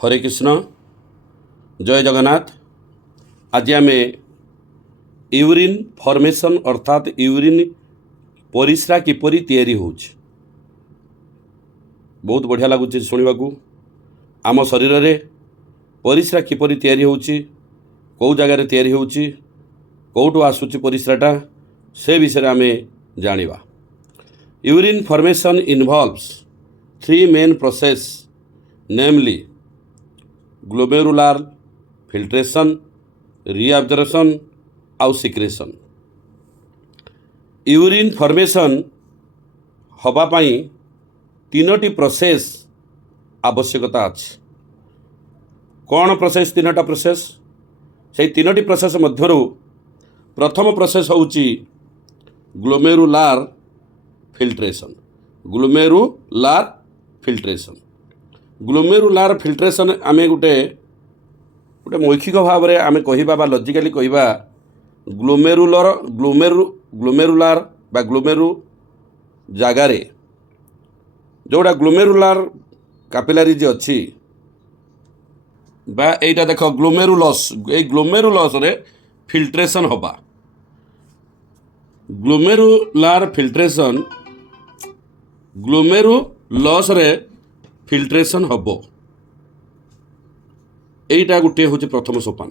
हरे कृष्ण जय जगन्नाथ। आज आम यूरिन फॉर्मेशन अर्थात यूरिन परिस्रा किपरि तैयारी होउछ। बहुत बढ़िया लगुच शुणा आम शरीर रे परिस्रा किपरि तैयारी होउछ, कौ जगार तैयारी होउछ, कौटू आसुच परिस्राटा से विषय आम जानिबा। Urine formation involves three main process namely glomerular filtration, reabsorption आउ सिक्रेशन। यूरिन फॉर्मेशन हवा पाई तीनोटी प्रोसेस आवश्यकता अछि। कौन प्रोसेस? तीनोटा प्रोसेस। से तीनोटी प्रोसेस मध्यरु प्रथम प्रोसेस होउची ग्लोमेरुलार फिल्ट्रेशन। ग्लोमेरुलार फिल्ट्रेशन ग्लोमेरुलार फिल्ट्रेशन आमे गोटे मौखिक भाव में आमे कहिबा बा लॉजिकली कहिबा ग्लोमेरुलार बा ग्लोमेरु जगार जोड़ा ग्लोमेरुलार कैपिलरी जे अच्छी बा एटा देख ग्लोमेरुलस, ए ग्लोमेरुलस रे फिल्ट्रेशन होबा। ग्लोमेरुलार फिल्ट्रेशन ग्लोमेरुलस रे फिल्ट्रेशन होबो। एटा गोटे हूँ प्रथम सोपान।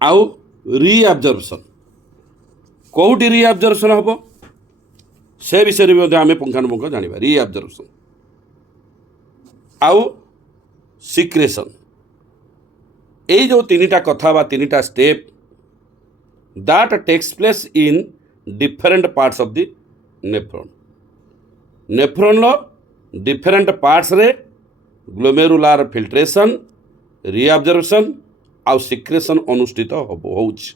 आउ रीअब्जॉर्प्शन कौटी रीअब्जॉर्प्शन हम से विषय में आम पुंखानुपुंख जाना। रीअब्जॉर्प्शन आउ सिक्रेशन ये जो तीनटा कथा बा तीनटा step that takes place in different parts of the nephron. Nephron लो डिफरेंट पार्ट्स रे ग्लोमेरुलार फिल्ट्रेशन, रीअब्जॉर्प्शन आउ सिक्रेशन अनुष्ठित होउछ।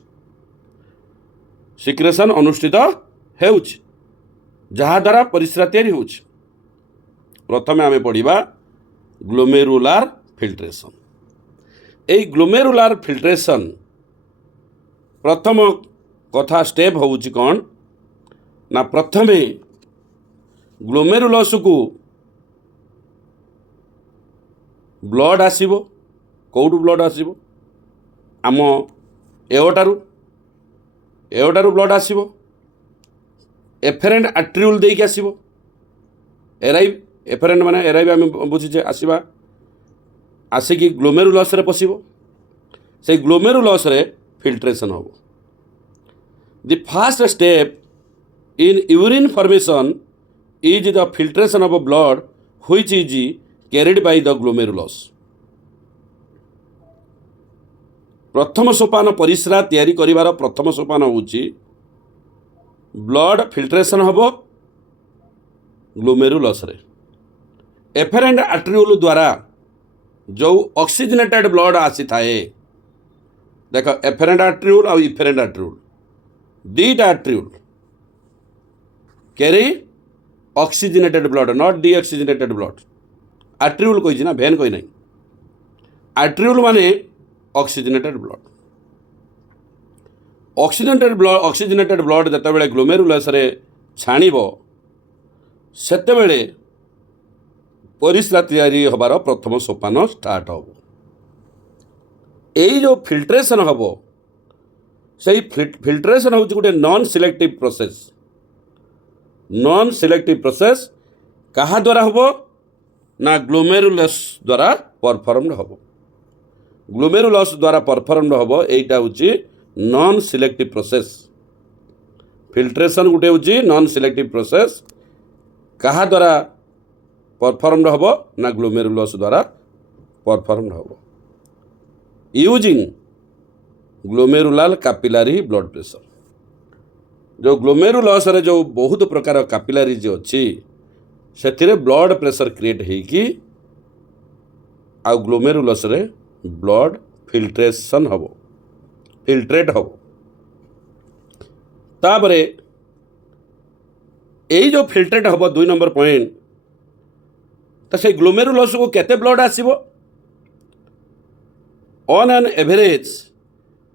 सिक्रेशन अनुष्ठित हेउछ जहाँ द्वारा परिस्रा तैयारी होउछ। प्रथमे आमे पढ़िबा ग्लोमेरुलार फिल्ट्रेशन। एई ग्लोमेरुलार फिल्ट्रेशन प्रथम कथा स्टेप होउछ कौन ना, प्रथमे ग्लोमेरुलस को ब्लड आसीबो। कौटू ब्लड आसीबो? आम एओटारू ब्लड आसीबो। एफेरेंट आर्ट्रियोल देके आसीबो। एराइव एफेरेंट माने एराइव आम बुझीचे आसीबा आसिकी ग्लोमेरुलस रे पसिबो। से ग्लोमेरुलस रे फिल्ट्रेशन होबो। The first step in urine formation is the filtration of blood which is carried by the glomerulus। प्रथम सोपान परिस्रा तैयारी करिवार प्रथम सोपान होउची ब्लड फिल्ट्रेशन होबो ग्लोमेरुलस रे। एफेरेंट आर्ट्रियोल द्वारा जो ऑक्सीजनेटेड ब्लड आसी थाए, देख एफेरेंट आर्ट्रियोल और इफेरेंट आर्ट्रियोल दीटा arteriole carry oxygenated blood not deoxygenated blood. Arteriole कही ना, भेन कही नहीं। आर्ट्रियोल माने ऑक्सीजनेटेड ब्लड। ऑक्सीजनेटेड ब्लड जिते ग्लोमेरुलस रे छाणिबो सेतेबेले परिस्रा तैयारी होबार प्रथम सोपान स्टार्ट होबो। एई जो फिल्ट्रेशन होबो सेई फिल्ट्रेशन होउची गोटे non selective process. Non selective process कहा द्वारा होबो ना, ग्लोमेरुलस द्वारा परफॉर्मड होबो। ग्लोमेरुलस द्वारा परफॉर्मड होबो। एटा होची नॉन सिलेक्टिव प्रोसेस। फिल्ट्रेशन गोटे होची नॉन सिलेक्टिव प्रोसेस कहा द्वारा परफॉर्मड होबो ना, ग्लोमेरुलस द्वारा परफॉर्मड होबो यूजिंग ग्लोमेरुलार कैपिलरी ब्लड प्रेशर। जो ग्लोमेरुलस रे जो बहुत प्रकार कैपिलरी जो अच्छी से ब्लड प्रेशर क्रिएट होगी आ ग्लोमेरुलस रे ब्लड फिल्ट्रेशन हम फिल्ट्रेट हम। तापरे यही जो फिल्ट्रेट हम 2 नंबर पॉइंट, तो से ग्लोमेरुलस को केते ब्लड आसीबो? ऑन एन एवरेज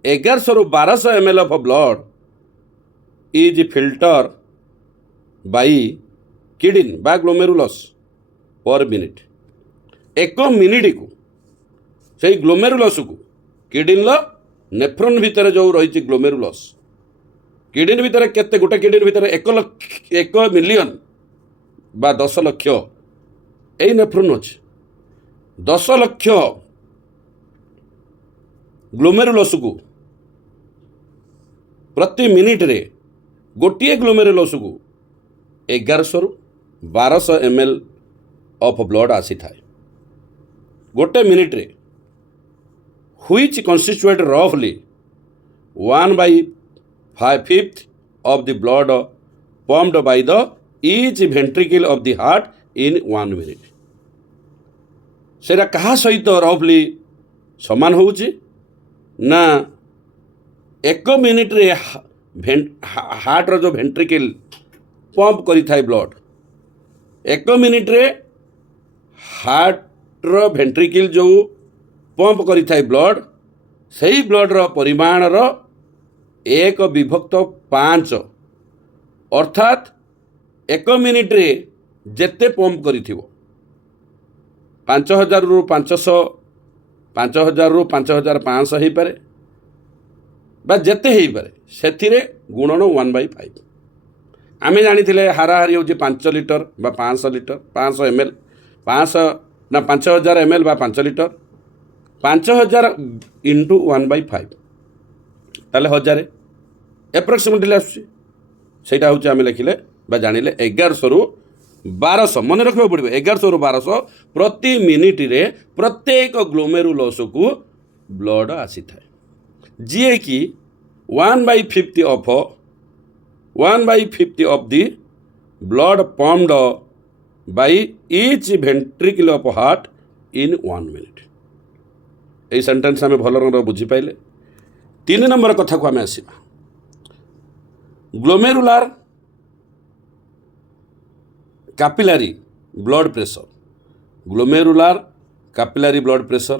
1100 ରୁ 1200 ml of blood is filtered by kidney by glomerulus per minute। 1 minute को ସେଇ ଗ୍ଲୋମେରୁଲସକୁ କିଡିନର ନେଫ୍ରନ୍ ଭିତରେ ଯେଉଁ ରହିଛି ଗ୍ଲୋମେରୁଲସ୍, କିଡିନ ଭିତରେ କେତେ, ଗୋଟେ କିଡିନ ଭିତରେ 1 ମିଲିୟନ ବା 10 ଲକ୍ଷ ଏଇ ନେଫ୍ରନ୍ ଅଛି। 10 ଲକ୍ଷ ଗ୍ଲୋମେରୁଲସକୁ ପ୍ରତି ମିନିଟ୍ରେ ଗୋଟିଏ ଗ୍ଲୋମେରୁଲସକୁ 1100ରୁ 1200 ml ଅଫ୍ ବ୍ଲଡ଼ ଆସିଥାଏ ଗୋଟେ ମିନିଟ୍ରେ, which constitute roughly 1/5 of the blood pumped by the each ventricle of the heart in 1 minute। ସେଇଟା କାହା ସହିତ ରଫଲି ସମାନ ହେଉଛି ନା 1 ମିନିଟ୍ରେ ହାର୍ଟର ଯେଉଁ ଭେଣ୍ଟ୍ରିକିଲ୍ ପମ୍ପ କରିଥାଏ ବ୍ଲଡ଼, 1 ମିନିଟ୍ରେ ହାର୍ଟର ଭେଣ୍ଟ୍ରିକିଲ୍ ଯେଉଁ ପମ୍ପ କରିଥାଏ ବ୍ଲଡ଼, ସେହି ବ୍ଲଡ଼ର ପରିମାଣର 1/5, ଅର୍ଥାତ୍ 1 ମିନିଟ୍ରେ ଯେତେ ପମ୍ପ କରିଥିବ 5000ରୁ 500, 5000ରୁ 5500 ହେଇପାରେ ବା ଯେତେ ହେଇପାରେ, ସେଥିରେ ଗୁଣନ 1/5। ଆମେ ଜାଣିଥିଲେ ହାରାହାରି ହେଉଛି 5 ଲିଟର ବା 500 ଲିଟର, 500 ml, 5000 ml ବା 5 ଲିଟର, 5000 ଇଣ୍ଟୁ 1/5 ତାହେଲେ 1000 ଏପ୍ରୋକ୍ସିମେଟଲି ଆସୁଛି। ସେଇଟା ହେଉଛି ଆମେ ଲେଖିଲେ ବା ଜାଣିଲେ 1100ରୁ 1200, ମନେ ରଖିବାକୁ ପଡ଼ିବ 1100ରୁ 1200 ପ୍ରତି ମିନିଟ୍ରେ ପ୍ରତ୍ୟେକ ଗ୍ଲୋମେରୁଲସକୁ ବ୍ଲଡ଼ ଆସିଥାଏ, ଯିଏକି 1/5 of the blood pumped by each ventricle of heart in 1 minute. এই সেন্টেন্স ଆମେ ଭଲ ରଙ୍ଗର ବୁଝିପାଇଲେ। 3 ନମ୍ବର କଥାକୁ ଆମେ ଆସିବା। Glomerular capillary blood pressure. Glomerular capillary blood pressure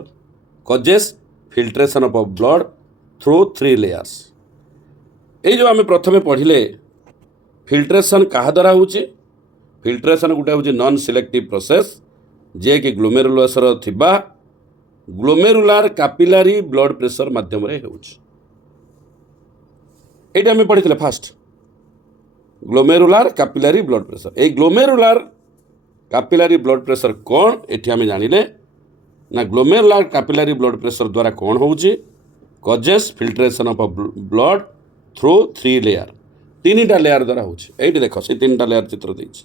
causes filtration of blood through 3 layers. এই ଯେଉଁ ଆମେ ପ୍ରଥମେ ପଢ଼ିଲେ ଫିଲ୍ଟ୍ରେସନ୍ କାହା ଦ୍ୱାରା ହେଉଛି, ଫିଲ୍ଟ୍ରେସନ୍ ଗୋଟେ ହେଉଛି ନନ୍ ସିଲେକ୍ଟିଭ୍ ପ୍ରୋସେସ୍, ଯିଏକି ଗ୍ଲୋମେରୁଲସର ଥିବା ଗ୍ଲୋମେରୁଲାର କାପିଲାରି ବ୍ଲଡ଼ ପ୍ରେସର ମାଧ୍ୟମରେ ହେଉଛି। এইটা ଆମେ ପଢ଼ିଥିଲେ ଫାଷ୍ଟ ଗ୍ଲୋମେରୁଲାର କାପିଲାରି ବ୍ଲଡ଼ ପ୍ରେସର। এই ଗ୍ଲୋମେରୁଲାର କାପିଲାରି ବ୍ଲଡ଼ ପ୍ରେସର କ'ଣ, ଏଠି ଆମେ ଜାଣିଲେ ନା ଗ୍ଲୋମେରୁଲାର କାପିଲାରି ବ୍ଲଡ଼ ପ୍ରେସର ଦ୍ୱାରା କ'ଣ ହେଉଛି, causes filtration of blood through 3 layer, 3ଟା ଲେୟାର ଦ୍ୱାରା ହେଉଛି। এইଠି ଦେଖ ସେ 3ଟା ଲେୟାର ଚିତ୍ର ଦେଇଛି।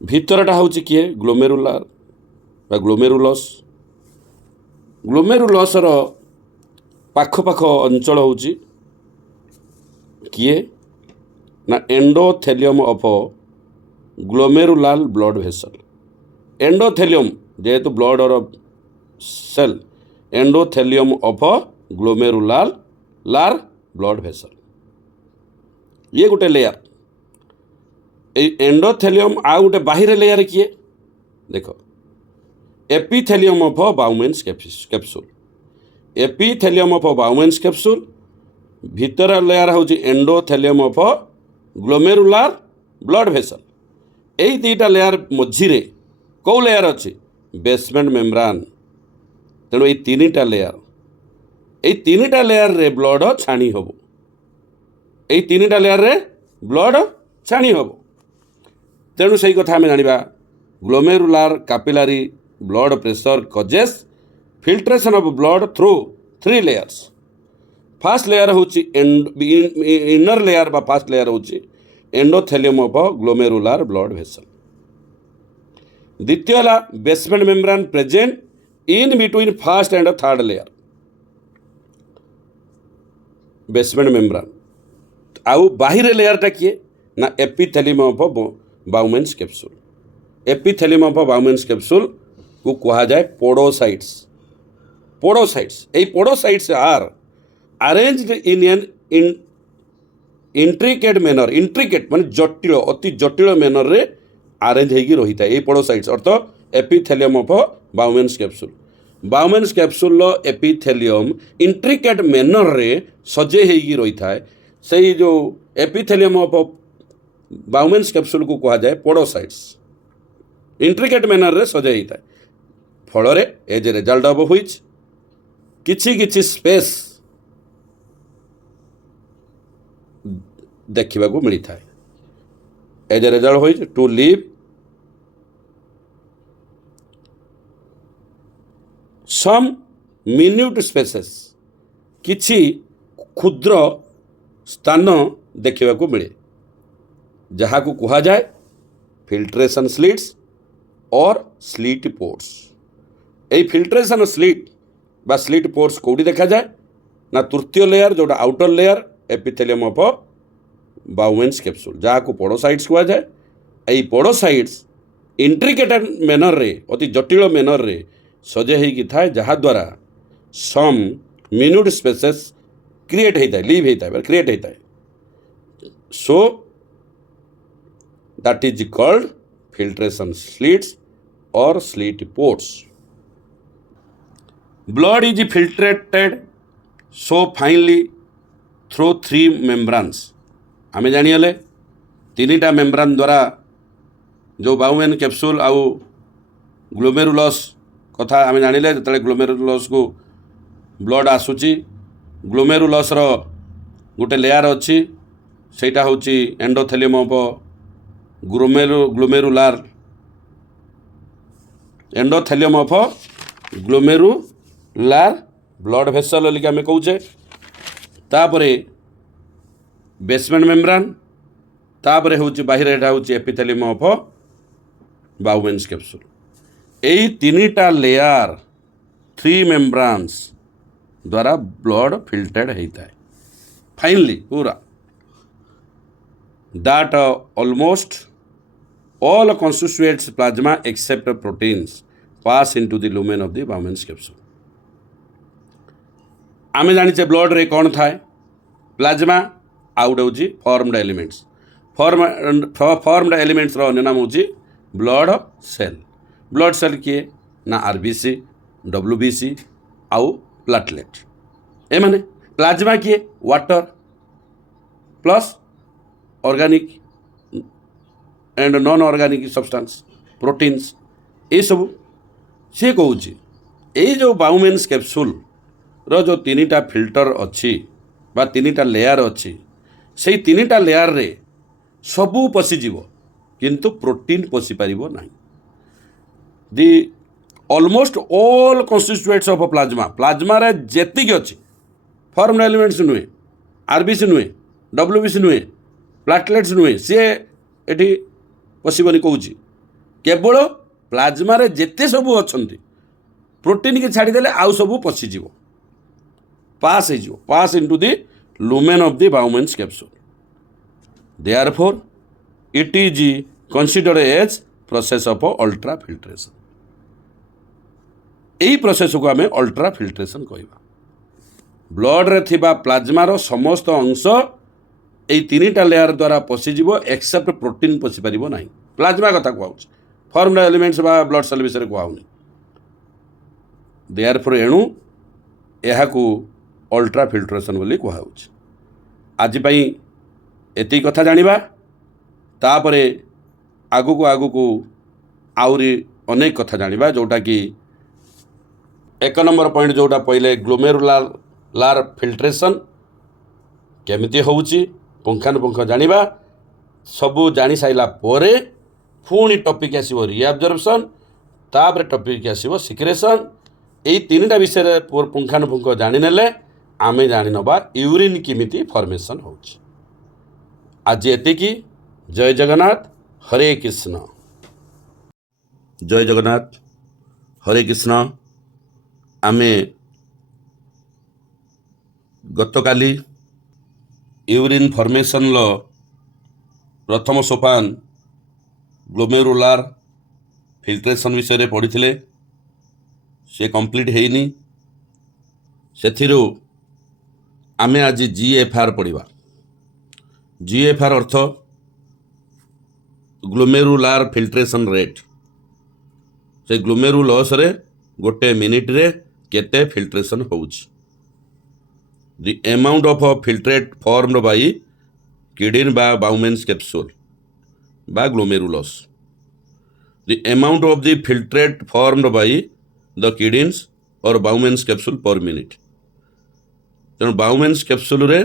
ଭିତରଟା ହେଉଛି କିଏ, ଗ୍ଲୋମେରୁଲାର ବା ଗ୍ଲୋମେରୁଲସ୍। ଗ୍ଲୋମେରୁଲସର ପାଖ ଅଞ୍ଚଳ ହେଉଛି କିଏ ନା ଏଣ୍ଡୋଥେଲିୟମ୍ ଅଫ୍ ଗ୍ଲୋମେରୁଲାର ବ୍ଲଡ଼ ଭେସଲ। ଏଣ୍ଡୋଥେଲିୟମ୍ ଯେହେତୁ ବ୍ଲଡ଼ର cell, ଏଣ୍ଡୋଥେଲିୟମ୍ of glomerular blood vessel, ଇଏ ଗୋଟେ ଲେୟାର। এই ଏଣ୍ଡୋଥେଲିୟମ୍ ଆଉ ଗୋଟେ ବାହିର ଲେୟାର କିଏ ଦେଖ, epithelium of Bowman's capsule. Epithelium of Bowman's capsule, ଭିତର ଲେୟାର ହେଉଛି endothelium of glomerular blood vessel. এই 2ଟା ଲେୟାର ମଝିରେ କେଉଁ ଲେୟାର ଅଛି, ବେସମେଣ୍ଟ ମେମ୍ବ୍ରାନ୍। ତେଣୁ এই 3ଟା ଲେୟାର, এই 3ଟା ଲେୟାରରେ ବ୍ଲଡ଼ ଛାଣି ହେବ, এই 3ଟା ଲେୟାରରେ ବ୍ଲଡ଼ ଛାଣି ହେବ। ତେଣୁ ସେଇ କଥା ଆମେ ଜାଣିବା, glomerular capillary blood pressure causes filtration of blood through 3 layers. First layer ହେଉଛି ଇନର ଲେୟାର ବା ଫାର୍ଷ୍ଟ ଲେୟାର ହେଉଛି endothelium of glomerular blood vessel. ଦ୍ୱିତୀୟ ହେଲା basement membrane present in between first and third layer, basement membrane. ଆଉ ବାହିରେ ଲେୟାରଟା କିଏ ନା epithelium of Bowman's capsule. Epithelium of Bowman's କ୍ୟାପସୁଲ୍କୁ କୁହାଯାଏ ପୋଡୋସାଇଟ୍ସ। ପୋଡୋସାଇଟ୍ସ, এই podocytes are arranged in an intricate manner, intricate ମାନେ ଜଟିଳ, ଅତି ଜଟିଳ ମ୍ୟାନରରେ ଆରେଞ୍ଜ ହେଇକି ରହିଥାଏ এই ପୋଡୋସାଇଟ୍ସ, ଅର୍ଥ epithelium of Bowman's capsule. ବାଉମେନ୍ସ କ୍ୟାପସୁଲ୍ର epithelium ଇଣ୍ଟ୍ରିକେଟ୍ ମ୍ୟାନରରେ ସଜେଇ ହେଇକି ରହିଥାଏ। ସେଇ ଯେଉଁ ଏପିଥେଲିୟମ୍ ଅଫ୍ ବାଉମେନ୍ସ କ୍ୟାପସୁଲ୍କୁ କୁହାଯାଏ ପୋଡୋସାଇଟ୍ସ। इंट्रिकेट मैनर रे सजाई था फल as a result of which किछि किछि स्पेस देखा मिली था as a result which to leave some minute spaces किछि क्षुद्र स्थान देखा मिले जहाँ को कहा जाए फिल्ट्रेशन स्लिट्स और स्लिट पोर्ट्स। यही फिल्ट्रेशन स्लिट बा स्लिट पोर्ट्स कौटी देखा जाए ना तृतीय लेयर जोटा outer layer epithelium of Bowman's capsule जहाँ को पोडोसाइट्स कहा जाए। यही पोडोसाइट्स इंट्रिकेटेड मैनर रे अति जटिल मैनर रे सजे होगी थाए जहाँ द्वारा सम मिन्यूट स्पेसेस क्रिएट होता है लिव होता है क्रिएट होता है। सो that is called filtration slits or slit ports. Blood is filtrated so finely through 3 membranes. आमे जानिले तीनटा मेम्ब्रान द्वारा जो बाउमेन कैप्सूल आउ ग्लोमेरुलस कथा आमे जानिले जतले ग्लोमेरुलस को ब्लड आसुची ग्लोमेरुलस रो गोटे लेयर अच्छी सेटा होची endothelium of glomerular endothelium of glomerular blood vessel बोलिक आम कौचे तापरे बेसमेंट मेम्ब्रान तापरे होची बाहर एटा होची एपिथेलियम ऑफ बाउमेन्स कैप्सूल। यही तीनटा लेयर 3 मेम्ब्रान्स द्वारा ब्लड फिल्टर्ड होता है फाइनली पूरा that almost all constituents plasma except proteins pass into the lumen of the Bowman's capsule. आमे जानिचे ब्लड रे कौन थाए प्लाज्मा आउट होची फॉर्मड एलिमेंट्स फॉर्मड एलिमेंट्स रो नाम होची ब्लड सेल किए ना आरबीसी डब्ल्यूबीसी आउ प्लेटलेट ए माने प्लाज्मा किए water plus organic and non organic substance proteins ये सब सी कहूँ यही जो बाउमेन्स कैप्सूल रो जो 3टा फिल्टर अच्छी बा 3टा लेयर अच्छी से 3टा लेयर रे सबू पशिज किंतु प्रोटीन पशि पार ना दि ऑलमोस्ट ऑल कन्स्टिट्यूएंट्स ऑफ प्लाज्मा रे जेतिक अच्छी फॉर्मड एलिमेंट्स नुहे आरबीसी नुहे डब्ल्यूबीसी नुहे प्लेटलेट्स नुहे सी एटी पशिबनी कहूँ केवल प्लाज्मा रे जेते सबू अच्छा प्रोटीन के छाड़देले आउ सबू पशिज pass into the lumen of the Bowman's capsule. Therefore it is considered as process of ultrafiltration. यही प्रोसेस को आम अल्ट्रा फिल्ट्रेशन कहवा। ब्लड रे थिबा प्लाज्मार समस्त अंश यही 3टा लेयर द्वारा पशिज एक्सेप्ट प्रोटीन पशि पार ना प्लाज्मा कथा कहूँ फॉर्मड एलिमेंट्स बा ब्लड सेल विषय कहूनी। देयरफॉर एणु यह अल्ट्रा फिल्ट्रेशन बोली कहूँ। आज एति कथा जानिबा तापरे आगु को आउरी अनेक कथा जानिबा जोटा कि 1 नंबर पॉइंट जोटा पहले ग्लोमेरुलार फिल्ट्रेशन केमिति होउची पुंखानुपुंख जानिबा सबू जानी साइला पोरे पुणी टॉपिक आसीबो रिअब्जर्वेशन तापर टॉपिक आसीबो सिक्रेशन। यही 3टा विषय पुंखानुपुंख जानी नेले आमे जानी नबा यूरिन केमिति फॉर्मेशन होउची। आज एतिकी जय जगन्नाथ हरे कृष्ण जय जगन्नाथ हरे कृष्ण। आमे गतकाली यूरिन फॉर्मेशन लो प्रथम सोपान ग्लोमेरुलार फिल्ट्रेशन विषय पढ़ी से कंप्लीट हैनी सेथिरु आमे आज जीएफआर पढ़िबा। जीएफआर अर्थ ग्लोमेरुलार फिल्ट्रेशन रेट से ग्लोमेरुलस रे गोटे मिनिट रे केते filtration होउछ। The amount of filtrate formed by kidney by Bowman's capsule by glomerulus the amount of the filtrate formed by the kidneys or Bowman's capsule per minute. ତେଣୁ ବାଉମେନ୍ସ କ୍ୟାପସୁଲରେ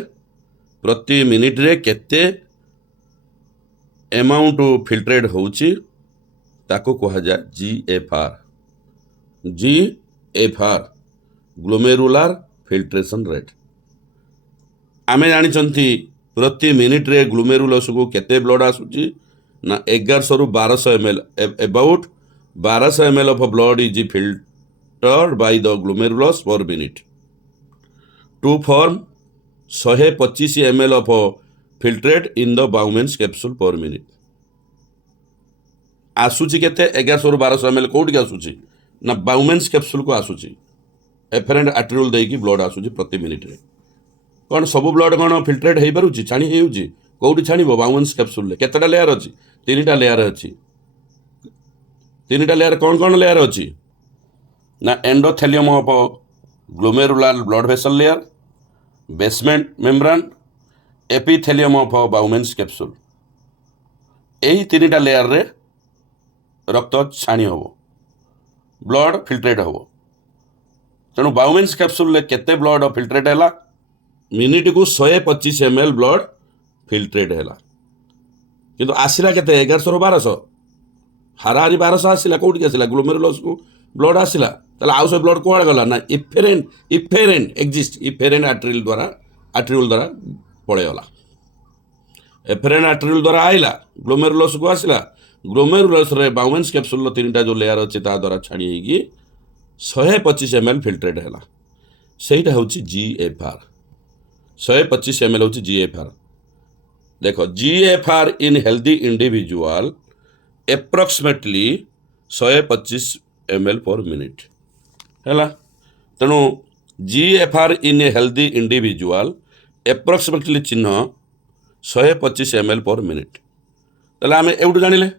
ପ୍ରତି ମିନିଟ୍ରେ କେତେ amount ଫିଲ୍ଟ୍ରେଟ୍ ହେଉଛି ତାକୁ କୁହାଯାଏ GFR ଗ୍ଲୋମେରୁଲାର ଫିଲ୍ଟ୍ରେସନ୍ ରେଟ୍। ଆମେ ଜାଣିଛନ୍ତି ପ୍ରତି ମିନିଟ୍ରେ ଗ୍ଲୋମେରୁଲସକୁ କେତେ ବ୍ଲଡ଼ ଆସୁଛି ନା 1100ରୁ 1200 ml, about 1200 ml of blood is filtered by the glomerulus per minute to form 125 ml of filtrate in the Bowman's capsule per minute। आसूची केते 1100ରୁ 1200 ml कोउटी आसूची ना बाउमेन्स कैप्सूल को आसूची एफरेंट आर्टेरियोल देकी ब्लड आसूची प्रति मिनिट रे। कौन सब ब्लड कौन फिल्ट्रेट हो पारुची छाणी होउची कोउटी छाणीबो बाउमेन्स कैप्सूल ले केतेटा लेयर अछि तीनटा लेयर अछि। तीनटा लेयर कौन कौन लेयर अछि ना endothelium of glomerular blood vessel layer, basement membrane, epithelium of Bowman's capsule. एही तीनटा लेयर रे रक्त छाणी होबो ब्लड फिल्ट्रेट होबो। तेणु बाउमेन्स कैप्सूल ले केते ब्लड फिल्ट्रेट हैला मिनिट को 125 ml ब्लड फिल्ट्रेट हैला किंतु आसिला केते 1100 ରୁ 1200 हाराहारी 1200 आसिला कोउटी आसिला ग्लोमेरुलस को ब्लड आसिला ताले आउ से ब्लड कोआड गला ना इफेरेंट एग्जिस्ट इफेरेंट आर्टेरियोल द्वारा पळे गला। एफरेंट आर्टेरियोल द्वारा आइला ग्लोमेरुलस को आसिला ग्लोमेरुलस रे बाउमेन्स कैप्सूल तीनटा जो लेयर अछि ता द्वारा छाणी हेगी 125 ml फिल्ट्रेट हैला सेटा होची GFR 125 ml होची GFR। देखो GFR इन healthy individual approximately 125 ml per minute हैला। तेणु GFR in a healthy individual approximately चिन्ह 125 ml पर मिनिट। ताले आमे एउडू जानिले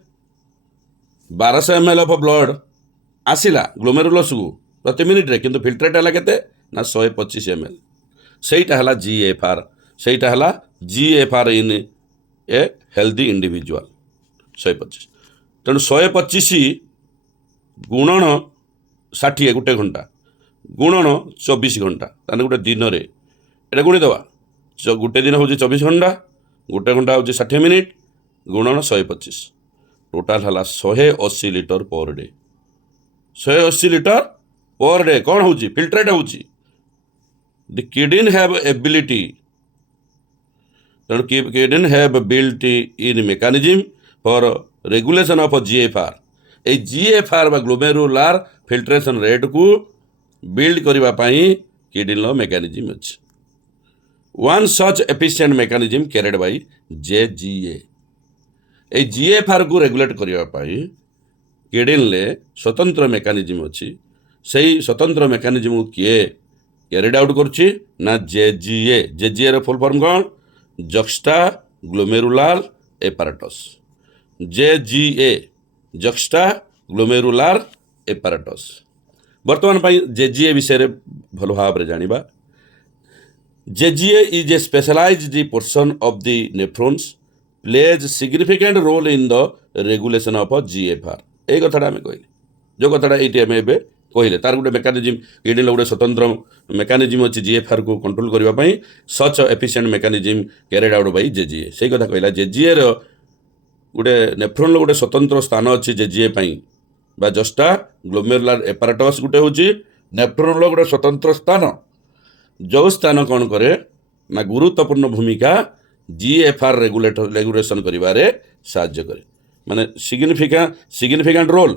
1200 ml ऑफ ब्लड आसिला ग्लोमेरुलस को प्रति मिनिट रे किंतु फिल्ट्रेट हैला केते ना 125 ml सेटा हैला GFR सेटा हैला GFR in a healthy individual 125। तेणु 125 गुणन 60 गोटे घंटा गुणन 24 घंटा ताने गोटे दिन रे एटा गुणी दवा गोटे दिन होची 24 घंटा गोटे घंटा होची 60 मिनिट गुणन 125 टोटाल हला 180 litre per day. 180 litre per day कौन होची फिल्ट्रेट होची। The kidney have ability kidney have built in mechanism for regulation of GFR। A GFR बा ग्लोमेरुलर फिल्ट्रेशन रेट को बिल्ड करबा पई किडनी लो मेकानिज्म अछि। One such efficient mechanism carried by JGA। A GFR को regulate करबा पई kidney ले स्वतंत्र मेकानिज्म अछि। सेही स्वतंत्र मेकानिज्म को किए कैरिड आउट करछि ना JGA रे फुल फॉर्म कोन juxtaglomerular apparatus. JGA juxtaglomerular apparatus. वर्तमान पई JGA विषय रे भलो भाव रे जानिबा। JGA is a specialized portion of the nephrons plays significant role in the regulation of GFR। ए कथाटा आमे कहले जो कथाटा एटी आमे एबे कहले तार गुटे मेकानिज्म किडनी गुटे स्वतंत्र मेकानिज्म अछि GFR को कंट्रोल करबा पई such efficient mechanism carried out by JGA। सेही कथा कहला JGA रो गुटे नेफ्रॉन लो गुटे स्वतंत्र स्थान अछि JGA पई बा जस्टा ग्लोमेरुलर एपारेटस गुटे होची नेफ्रॉन लो गुटे स्वतंत्र स्थान जो स्थान कौन करे ना गुरुत्वपूर्ण भूमिका GFR रेगुलेशन करिबारे साहाय्य करे माने सिग्निफिकेंट रोल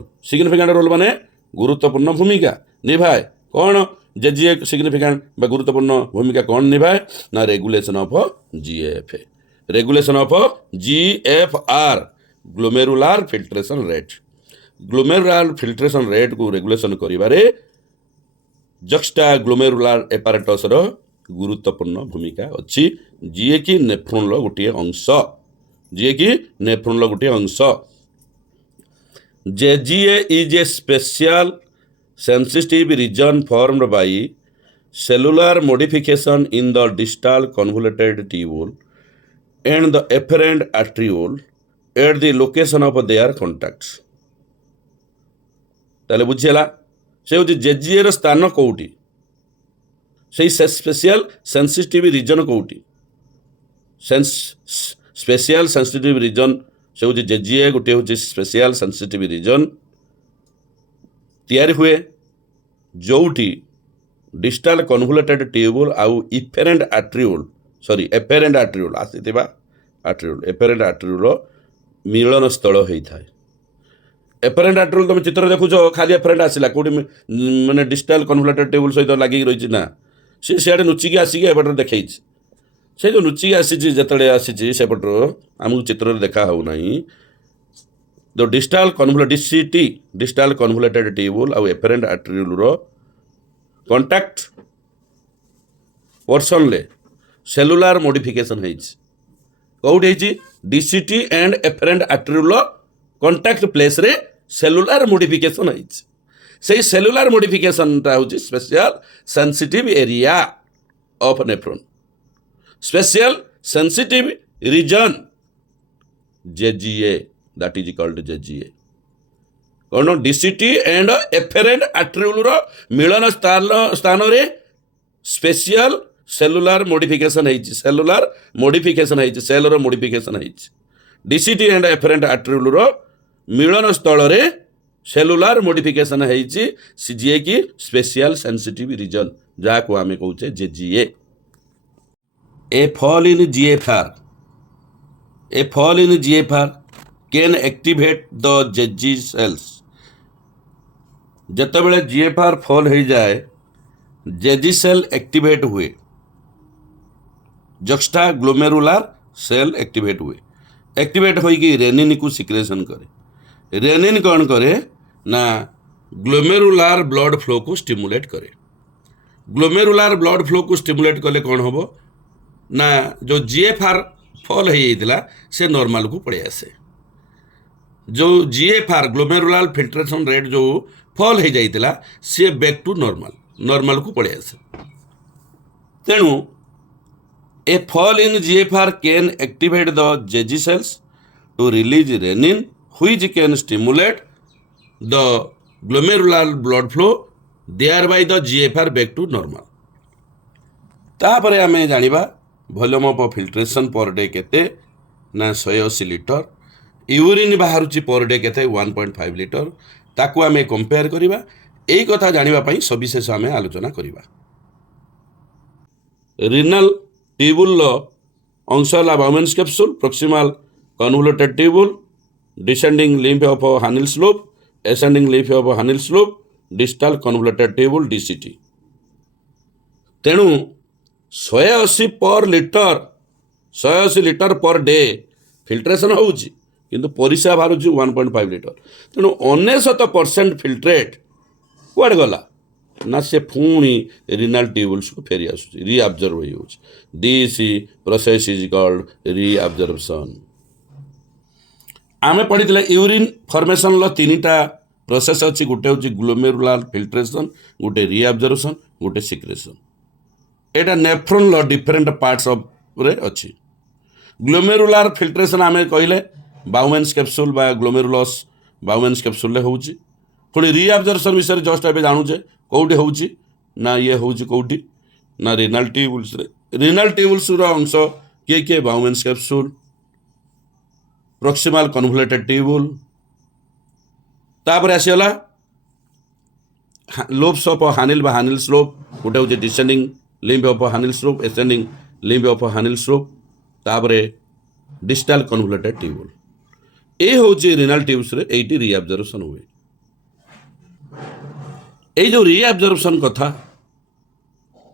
माने गुरुत्वपूर्ण भूमिका निभाए। कौन JGA सिग्निफिकेंट बा गुरुत्वपूर्ण भूमिका कौन निभाए ना regulation of GFR glomerular filtration rate. Glomerular filtration rate को रेगुलेशन करिबारे जक्स्टा ग्लोमेरुलर एपारेटस रो गुरुत्वपूर्ण भूमिका अच्छी जी कि नेफ्रॉन लो गोटे अंश JGA is a special sensitive region formed by cellular modification in the distal convoluted tubule and the efferent arteriole at the location of their contacts। ताले बुझीगला से हूँ JGA रो स्थान कौटी से स्पेशल सेंसिटिव रीजन कौटी स्पेशल सेंसिटिव रीजन से हूँ JGA गोटे हूँ स्पेशल सेंसिटिव रीजन तैयारी हुए जोटी डिस्टाल कन्वोल्यूटेड ट्यूबुल आउ इफेरेंट आट्रियोल आसीथिबा आट्रियोल एफेरेंट आट्रियोल मिलन स्थल होता है। एफेरेंट आट्रियोल तुम चित्र देखुच खाली एफेरेंट आसला कौटी माने डिस्टाल कन्वोल्यूटेड ट्यूबुल सहित लगी रही ना सी सियाड़े नुचिकी आसिक एपटे देखी से जो नुचिकी आसी जिते आसी सेपटर आमको चित्र देखा हो नहीं जो डिस्टाल कन्वोल्यूटेड ट्यूबुल आउ एफेरेंट आट्रियोल रो कॉन्टैक्ट पोर्शन ले सेलुलार मॉडिफिकेशन कौटी DCT and afferent arteriole contact place रे सेलुलार मॉडिफिकेशन से सेलुलार मॉडिफिकेशन हूँ special sensitive area of nephron special sensitive region JGA that is called JGA कौन DCT and afferent arteriole रो मिलन स्थान रे स्पेशल सेलुलार मॉडिफिकेशन सेल रो modification DCT and afferent arteriole रो मिलन स्थल रे सेलुलार मॉडिफिकेशन जी कि स्पेशल सेंसिटिव रीजन जहाँ को आम कहे JGA a fall in GFR can activate the JG cells जितेबाला जीएफआर फॉल हो जाए जेजी सेल एक्टिवेट हुए जक्स्टा ग्लोमेरुलार सेल एक्टिवेट हुए एक्टिवेट होइकी रेनिन को सिक्रेशन करे रेनिन कौन करे ना ग्लोमेरुलार ब्लड फ्लो को स्टिमुलेट करे ग्लोमेरुलार ब्लड फ्लो को स्टिमुलेट कले कौन हम ना जो जीएफआर फॉल हो से नॉर्मल को पड़े आसे जो जीएफआर ग्लोमेरुलार फिल्ट्रेशन रेट जो फॉल हो जाइतिला सी बैक टू नॉर्मल को पड़े आसे तेणु a fall in GFR can activate the JG cells to release renin which can stimulate the glomerular blood flow thereby the GFR back to normal। तापरे आमे जानिबा volume of filtration per day केते ना 180 litre urine बाहरुची पर day केते 1.5 litre ताकू आमे compare करिबा एई कथा जानिबा पई सविशेष आमे आलोचना करिबा। रिनल ट्यूबुल अंशला Bowman's capsule proximal convoluted tubule descending lymph of Hanel's loop, ascending lymph of Hanel's loop, distal convoluted tubule DCT। तेणु 180 लिटर पर डे फिल्ट्रेशन होउची किंतु परिसा बाहरुची 1.5 लिटर तेणु 99% फिल्ट्रेट कुआडे गला ना से पुणी रिनल ट्यूबुल्स को फेरी आसुची रीअब्जर्व होउची दिस प्रोसेस इज कॉल्ड रीअब्जर्वेशन। आमे पढ़ी यूरिन फॉर्मेशन तीनटा प्रोसेस अच्छी गोटे हूँ ग्लोमेरुलार फिल्ट्रेशन गोटे रीअब्जर्वेशन गोटे secretion Etah nephron different parts of रे अच्छी ग्लोमेरुलार फिल्ट्रेशन आमे कहले बाउमेन्स कैप्सूल बा ग्लोमेरुलस बाउमेन्स कैप्सूल रे होउची पुणी रीअब्जर्वेशन विषय जस्ट एबे जानूचे कौटी होउची ना ये होउची कौटी ना रिनल ट्यूबुल्स रो अंश किए बाउमेन्स कैप्सूल प्रॉक्सिमल कन्वोल्यूटेड ट्यूबुल तापर आसीगला लोब्स ऑफ हानिल बा हानिल्स लोब गोटे हूँ descending limb of Henle's loop ascending limb of Henle's loop तापर डिस्टाल कन्वोल्यूटेड ट्यूबुल ये हूँ रिनल ट्यूब्स रे एटी रीअब्जर्वेशन हुए ये जो रीअब्जर्वेशन कथा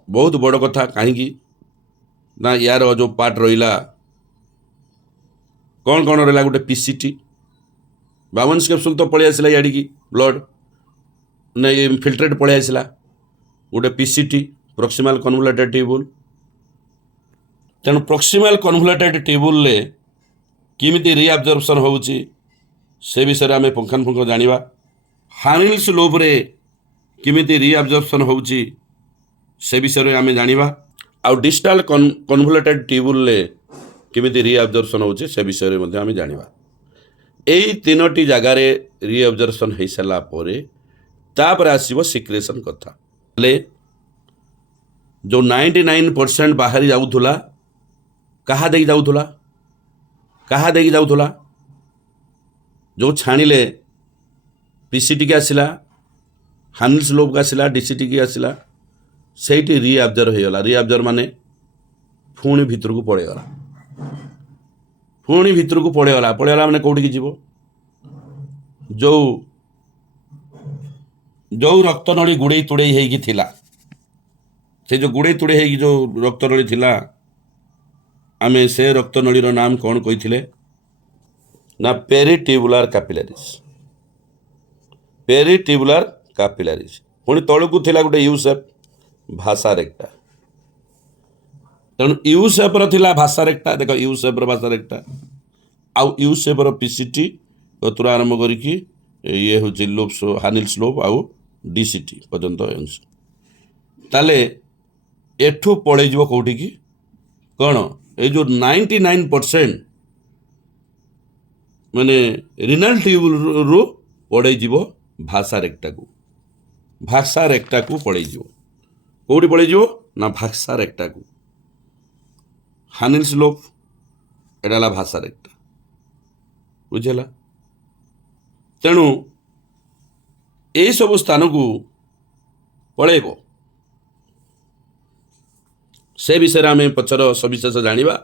बहुत बड़ कथा कहीं ना यार जो पार्ट रहा कौन कौन रहा गोटे पीसीटी बाउमेन्स कैप्सूल तो पलि आसला याड़ी ब्लड नहीं फिल्ट्रेट पलि आसला गोटे पीसीटी प्रॉक्सिमल कन्वोल्यूटेड ट्यूबुल तेणु प्रॉक्सिमल कन्वोल्यूटेड ट्यूबुल ले किमिति रीअब्जर्वेशन होउची से विषय आम पुंखानुपुंख जानिबा हानिल्स लोब रे किमिति रीअब्जर्वेशन होउची से विषय आम जानिबा आउ डिस्टाल कन्वोल्यूटेड ट्यूबुल ले किमिति रीअब्जर्वेशन होउची से विषय आम जानिबा। यही तीनोटी जगार रीअब्जर्वेशन हो सारा तापर आसीबो सिक्रेशन कथा ले जो 99% बाहरी जाउथुला कहा देई जाउथुला कहा देई जाउथुला जो छाणिले पीसीटी के आसिला हानिल्स लोब के आसिला डीसीटी के आसिला सेठी रीअब्जर्व होगला रीअब्जर्व माने पुणी भितर को पड़ेगला पुणी भितर को पड़ेगला माने कौटी की जीवो जो जो रक्त नली गुड़े तुड़े होगी थिला से जो गुड़े तुड़े होगी जो रक्त नली थिला आमे से रक्त नलीर नाम कौन कही ना पेरिट्यूबुलर कैपिलरीज पेरिट्यूबुलर कैपिलरीज पुणी तलू थिला गोटे यू शेप भाषा रेक्टा तेणु यू शेप रा भाषा रेक्टा देख यू शेप भाषा रेक्टा आउ यू शेप पीसीटी तुरा आरंभ करिकी ये हूँ लोब्स हानिल्स लोब आउ डीसीटी पर्यंत अंश ताले एठू पड़े जीव कौटी की कौन ये जो 99% माने रिनल ट्यूब रु पड़े जीव भाषा रेक्टा को पड़े जीव कौटी पड़े जीव ना भाषा रेक्टा को हानिल्स लोब एडाला भाषा रेक्टा बुझेला तेणु यही सब स्थान को पलैब से विषय आम पचर सविशेष जाना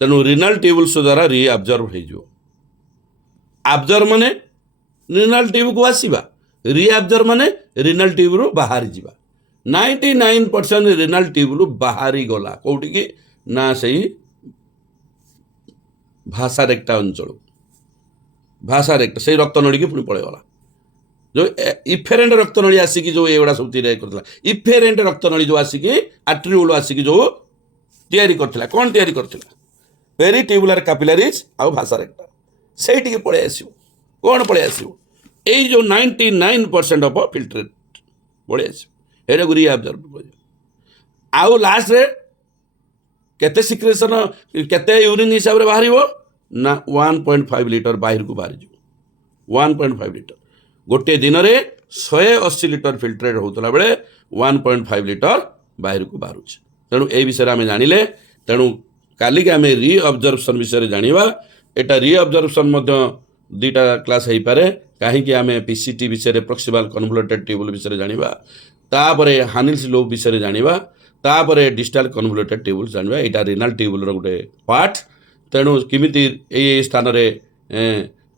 तेणु रिनल ट्यूबुल्स द्वारा रीअब्जर्व हो अब्जर्व माने रिनल ट्यूब को आसवा रीअब्जर्व माने रिनल ट्यूब रु बाहरी जावा 99% रिनल ट्यूब रु बाहरी गला कौटी की ना सही भाषा रेक्टा अंचल भाषा रेक्टा से रक्त नली की पुणी पलैगला जो इफेरेंट रक्त नली आसिकी जो एगुड़ा सब करता इफेरेंट रक्त नली जो आसिकी आर्टेरियोल आसिकी जो तैयारी करथिला कौन तैयारी करथिला पेरिट्यूबुलर कैपिलरीज आउ भाषा रेक्टा से पलि आसो कौन पलि आसो यही जो 99% ऑफ फिल्ट्रेट पलि आसो रीअब्जर्व आउ लास्ट रे केते सिक्रेशन केते यूरिन हिसाब रे बाहर ना 1.5 लिटर बाहर को बाहर जीव 1.5 लिटर गोटे दिन में 180 लिटर फिल्ट्रेट होता बेले 1.5 लिटर बाहर को बाहर तेणु ये विषय आम जानिले तेणु काली के आम रीअब्जर्वेशन विषय जाना यहाँ रीअब्जर्वेशन दुईटा क्लास हो पारे कहीं आम पीसीटी विषय प्रॉक्सिमल कन्वोल्यूटेड ट्यूबुल विषय जाना तापर हानिल्स लोब विषय जाना तापर डिस्टाल कन्वोल्यूटेड ट्यूबुल जाना यहाँ रिनल ट्यूबुल गोटे पार्ट तेणु किमिति ए स्थान रे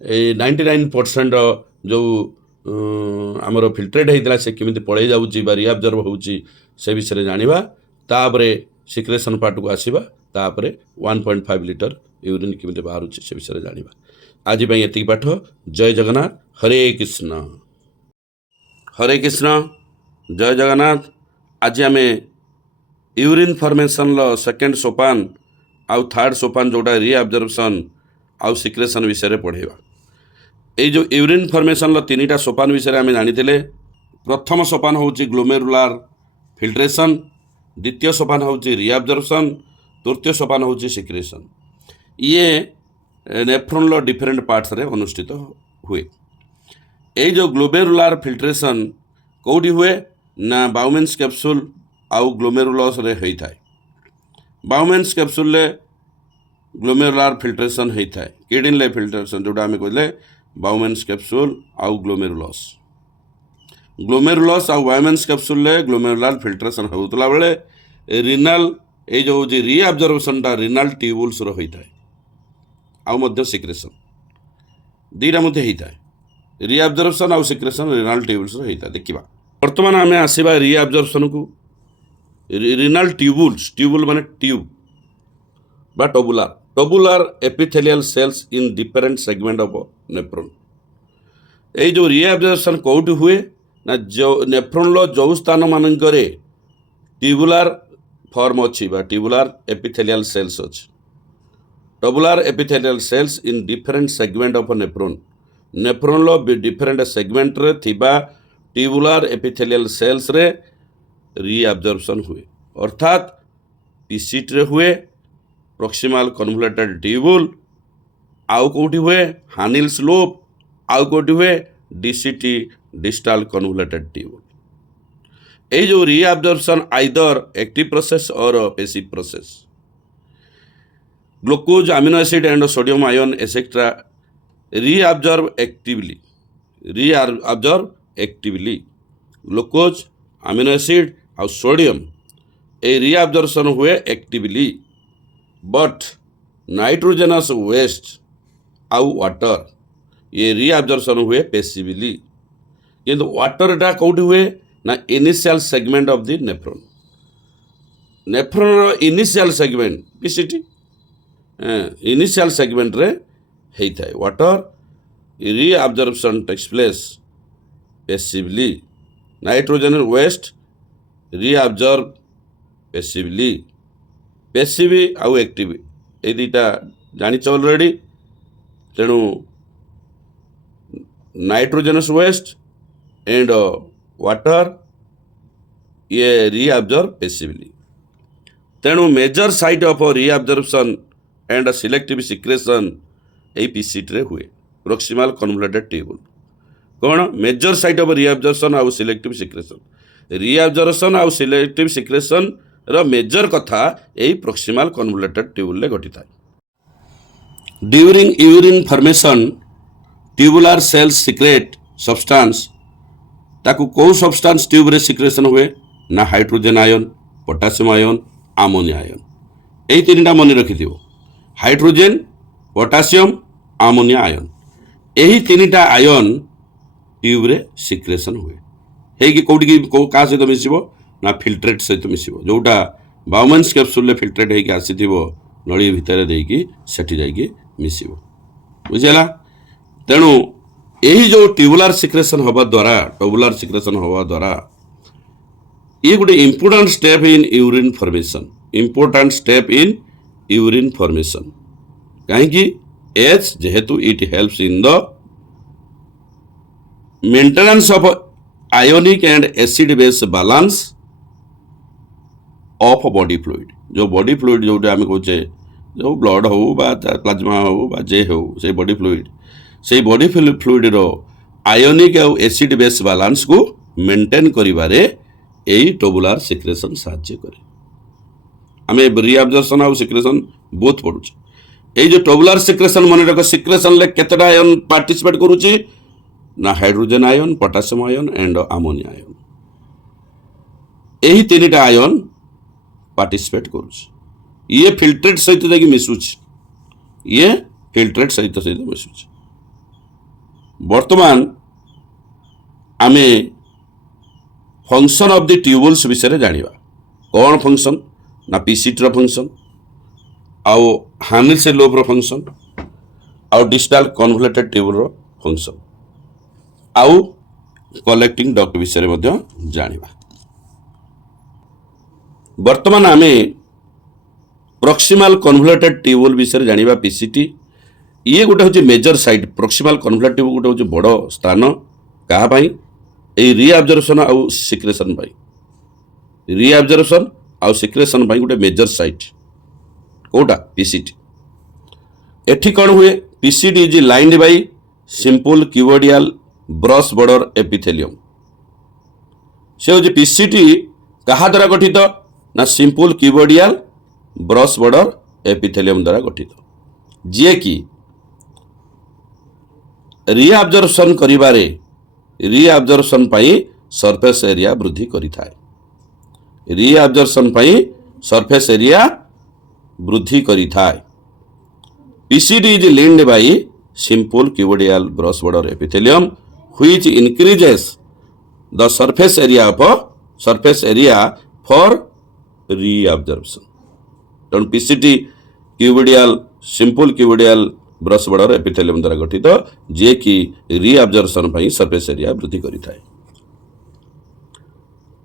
99% जो आमर फिल्ट्रेट होता से किमिति पड़े जाऊँगी रीअब्जर्व होउची से विषय जाना तापर सिक्रेशन पार्ट को आसवा तापर 1.5 लिटर यूरिन किमिति बाहर से विषय जाना आज ये पाठ जय जगन्नाथ हरे कृष्ण जय जगन्नाथ आज आम यूरिन फॉर्मेशन सेकेंड सोपान आउ थर्ड सोपान जोटा रीअब्जर्वेशन आउ सिक्रेशन विषय पढ़ेगा ये जो यूरिन फॉर्मेशन तीन सोपान विषय आम जानी प्रथम सोपान हूँ ग्लोमेरुलार फिल्ट्रेशन द्वितीय सोपान हूँ रीअब्जर्वेशन तृतीय सोपान हूँ सिक्रेशन ये नेफ्रॉन डिफरेंट पार्ट्स रे अनुष्ठित हुए ये जो ग्लोमेरुलार फिल्ट्रेशन कौटी हुए ना बाउमेन्स कैप्सूल आउ ग्लोमेरुलस रे होता है बाउमेन्स कैप्सूल ग्लोमेरुलार फिल्ट्रेशन होता है किडनी फिल्ट्रेशन जोटा आम कहले बाउमेन्स कैप्सूल आउ ग्लोमेरुलस आउ बाउमेन्स कैप्सूल ग्लोमेरुलार फिल्ट्रेशन होता बेले रिनल ये जो रीअब्जर्वेशन रिनल ट्यूबुल्स होता है आउ मध्य सिक्रेशन दीटा मध्य होता है रीअब्जर्वेशन आउ सिक्रेशन रिनल ट्यूबुल्स होता है देखा बर्तमान आम आसवा रीअब्जर्वेशन को रिनल ट्यूबुल्स ट्यूबुल माने ट्यूब बा tubular epithelial cells in different segment of nephron ये जो रीअब्जर्वेशन कौटी हुए ना जो नेफ्रॉन जो स्थान मानक ट्यूबुलर फॉर्म अच्छी बा ट्यूबुलर एपिथेलियल सेल्स अच्छी tubular epithelial cells in different segment of nephron different segment रे थिबा ट्यूबुलर एपिथेलियल सेल्स रे रीअब्जर्वेशन हुए अर्थात पीसीटी रे हुए प्रॉक्सिमल कन्वोल्यूटेड ट्यूबुल आउ कौटी हुए हानिल्स लोब आउ कौटी हुए DCT distal convoluted tubule. ये जो रीअब्जॉर्प्शन आइदर एक्टिव प्रोसेस और passive process. Glucose, amino acid and sodium ion etc. reabsorb actively. Glucose, amino acid और सोडियम ये रीअब्जॉर्प्शन हुए एक्टिवली, बट नाइट्रोजनस वेस्ट आउ वाटर ये रीअब्जॉर्प्शन हुए पैसिवली. किंतु वाटरटा कौटी हुए ना initial segment of the nephron. Nephron initial segment PCT initial segment रे होता है. Water reabsorption takes place passively. Nitrogen waste reabsorb passively. Passive आउ एक्टिव ये दुईटा जानिच ऑलरेडी. तेणु नाइट्रोजनस वेस्ट एंड वाटर ये रीअब्जॉर्ब पैसिवली. तेणु major site of reabsorption and selective secretion ये PCT रे हुए. प्रोक्सिमल कन्वोल्यूटेड ट्यूबुल कौन मेजर साइट ऑफ रीअब्जॉर्प्शन आउ सिलेक्टिव सिक्रेशन. रीअब्जॉर्प्शन आउ सिलेक्टिव सिक्रेशन रो मेजर कथा यही प्रोक्सिमल कन्वोल्यूटेड ट्यूबुल रे घटी था. During urine formation tubular cells secrete substance. ताकू कौ सब्सटेंस ट्यूब रे सिक्रेशन हुए ना hydrogen ion, potassium ion, ammonia ion. यही तीनटा मन रखि. हाइड्रोजन, पोटासियम, आमोनिया आयन यही तीनटा आयन ट्यूब रे सिक्रेशन हुए. हेकि कौटी क्या सहित मिसिबो ना फिल्ट्रेट सहित मिसिबो. जोटा बाउमेन्स कैप्सूल फिल्ट्रेट होगी आसीथिबो नली भितर देकी सेठी जाइकी मिसिबो. बुझिला. तेणु यही जो ट्यूबुलर सिक्रेशन हवा द्वारा टबुलर सिक्रेशन हवा द्वारा ये गोटे important step in urine formation. Important step in urine formation कहीं एच जेहेतु it helps in the maintenance of ionic and acid base balance of body fluid. जो बॉडी फ्लूइड जोटा आम कहे जो ब्लड हो प्लाज्मा हो जे हो से बॉडी फ्लूइड से बॉडी फ्लूइड रो आयोनिक और एसिड बेस बैलेंस को मेंटेन करिबारे यही टबुलर सिक्रेशन साहाय्य करे. आम रीअब्जॉर्प्शन और सिक्रेशन बोथ पढ़ुचे. यही जो टबुलर सिक्रेशन मन रख सिक्रेशन ले केतटा आयन पार्टिसिपेट करुची ना hydrogen ion, potassium ion and ammonia ion. यही तीनटा आयन पार्टिसिपेट करुची. ये फिल्ट्रेट सहित जाकि मिसुची. ये फिल्ट्रेट सहित मिसुची. वर्तमान आमे फंक्शन ऑफ द ट्यूबुल्स विषय जानिबा. कौन फंक्शन ना PCT रो फंक्शन आउ हामिल्स लोब रो फंक्शन आउ डिस्टल कन्वोल्यूटेड ट्यूबुल रो फंक्शन आउ कलेक्टिंग डक्ट विषय मध्ये जानिबा. वर्तमान आमे प्रोक्सिमल कन्वोल्यूटेड ट्यूबुल विषय जानिबा. PCT ये गोटे हूँ major site. Proximal convoluted tubule गोटे हूँ बड़ स्थान क्या रीअब्जॉर्प्शन आउ सिक्रेशन. रीअब्जॉर्प्शन आउ सिक्रेशन गोटे मेजर साइट कोटा PCT. एठी कौन हुए PCT is lined by simple cuboidal brush border epithelium. से हूँ PCT कहा द्वारा गठित ना simple cuboidal brush border epithelium द्वारा गठित. जी कि रीअब्जॉर्प्शन करिबारे रीअब्जॉर्प्शन पाई सरफेस एरिया वृद्धि करिथाय. रीअब्जॉर्प्शन पाई सरफेस एरिया वृद्धि करिथाय. PCT is linked by simple cuboidal brush border epithelium which increases the surface area for reabsorption. तेणु PCT cuboidal simple cuboidal brush border epithelium द्वारा गठित जे कि रीअब्जॉर्प्शन पाई सरफेस एरिया वृद्धि करिथाय.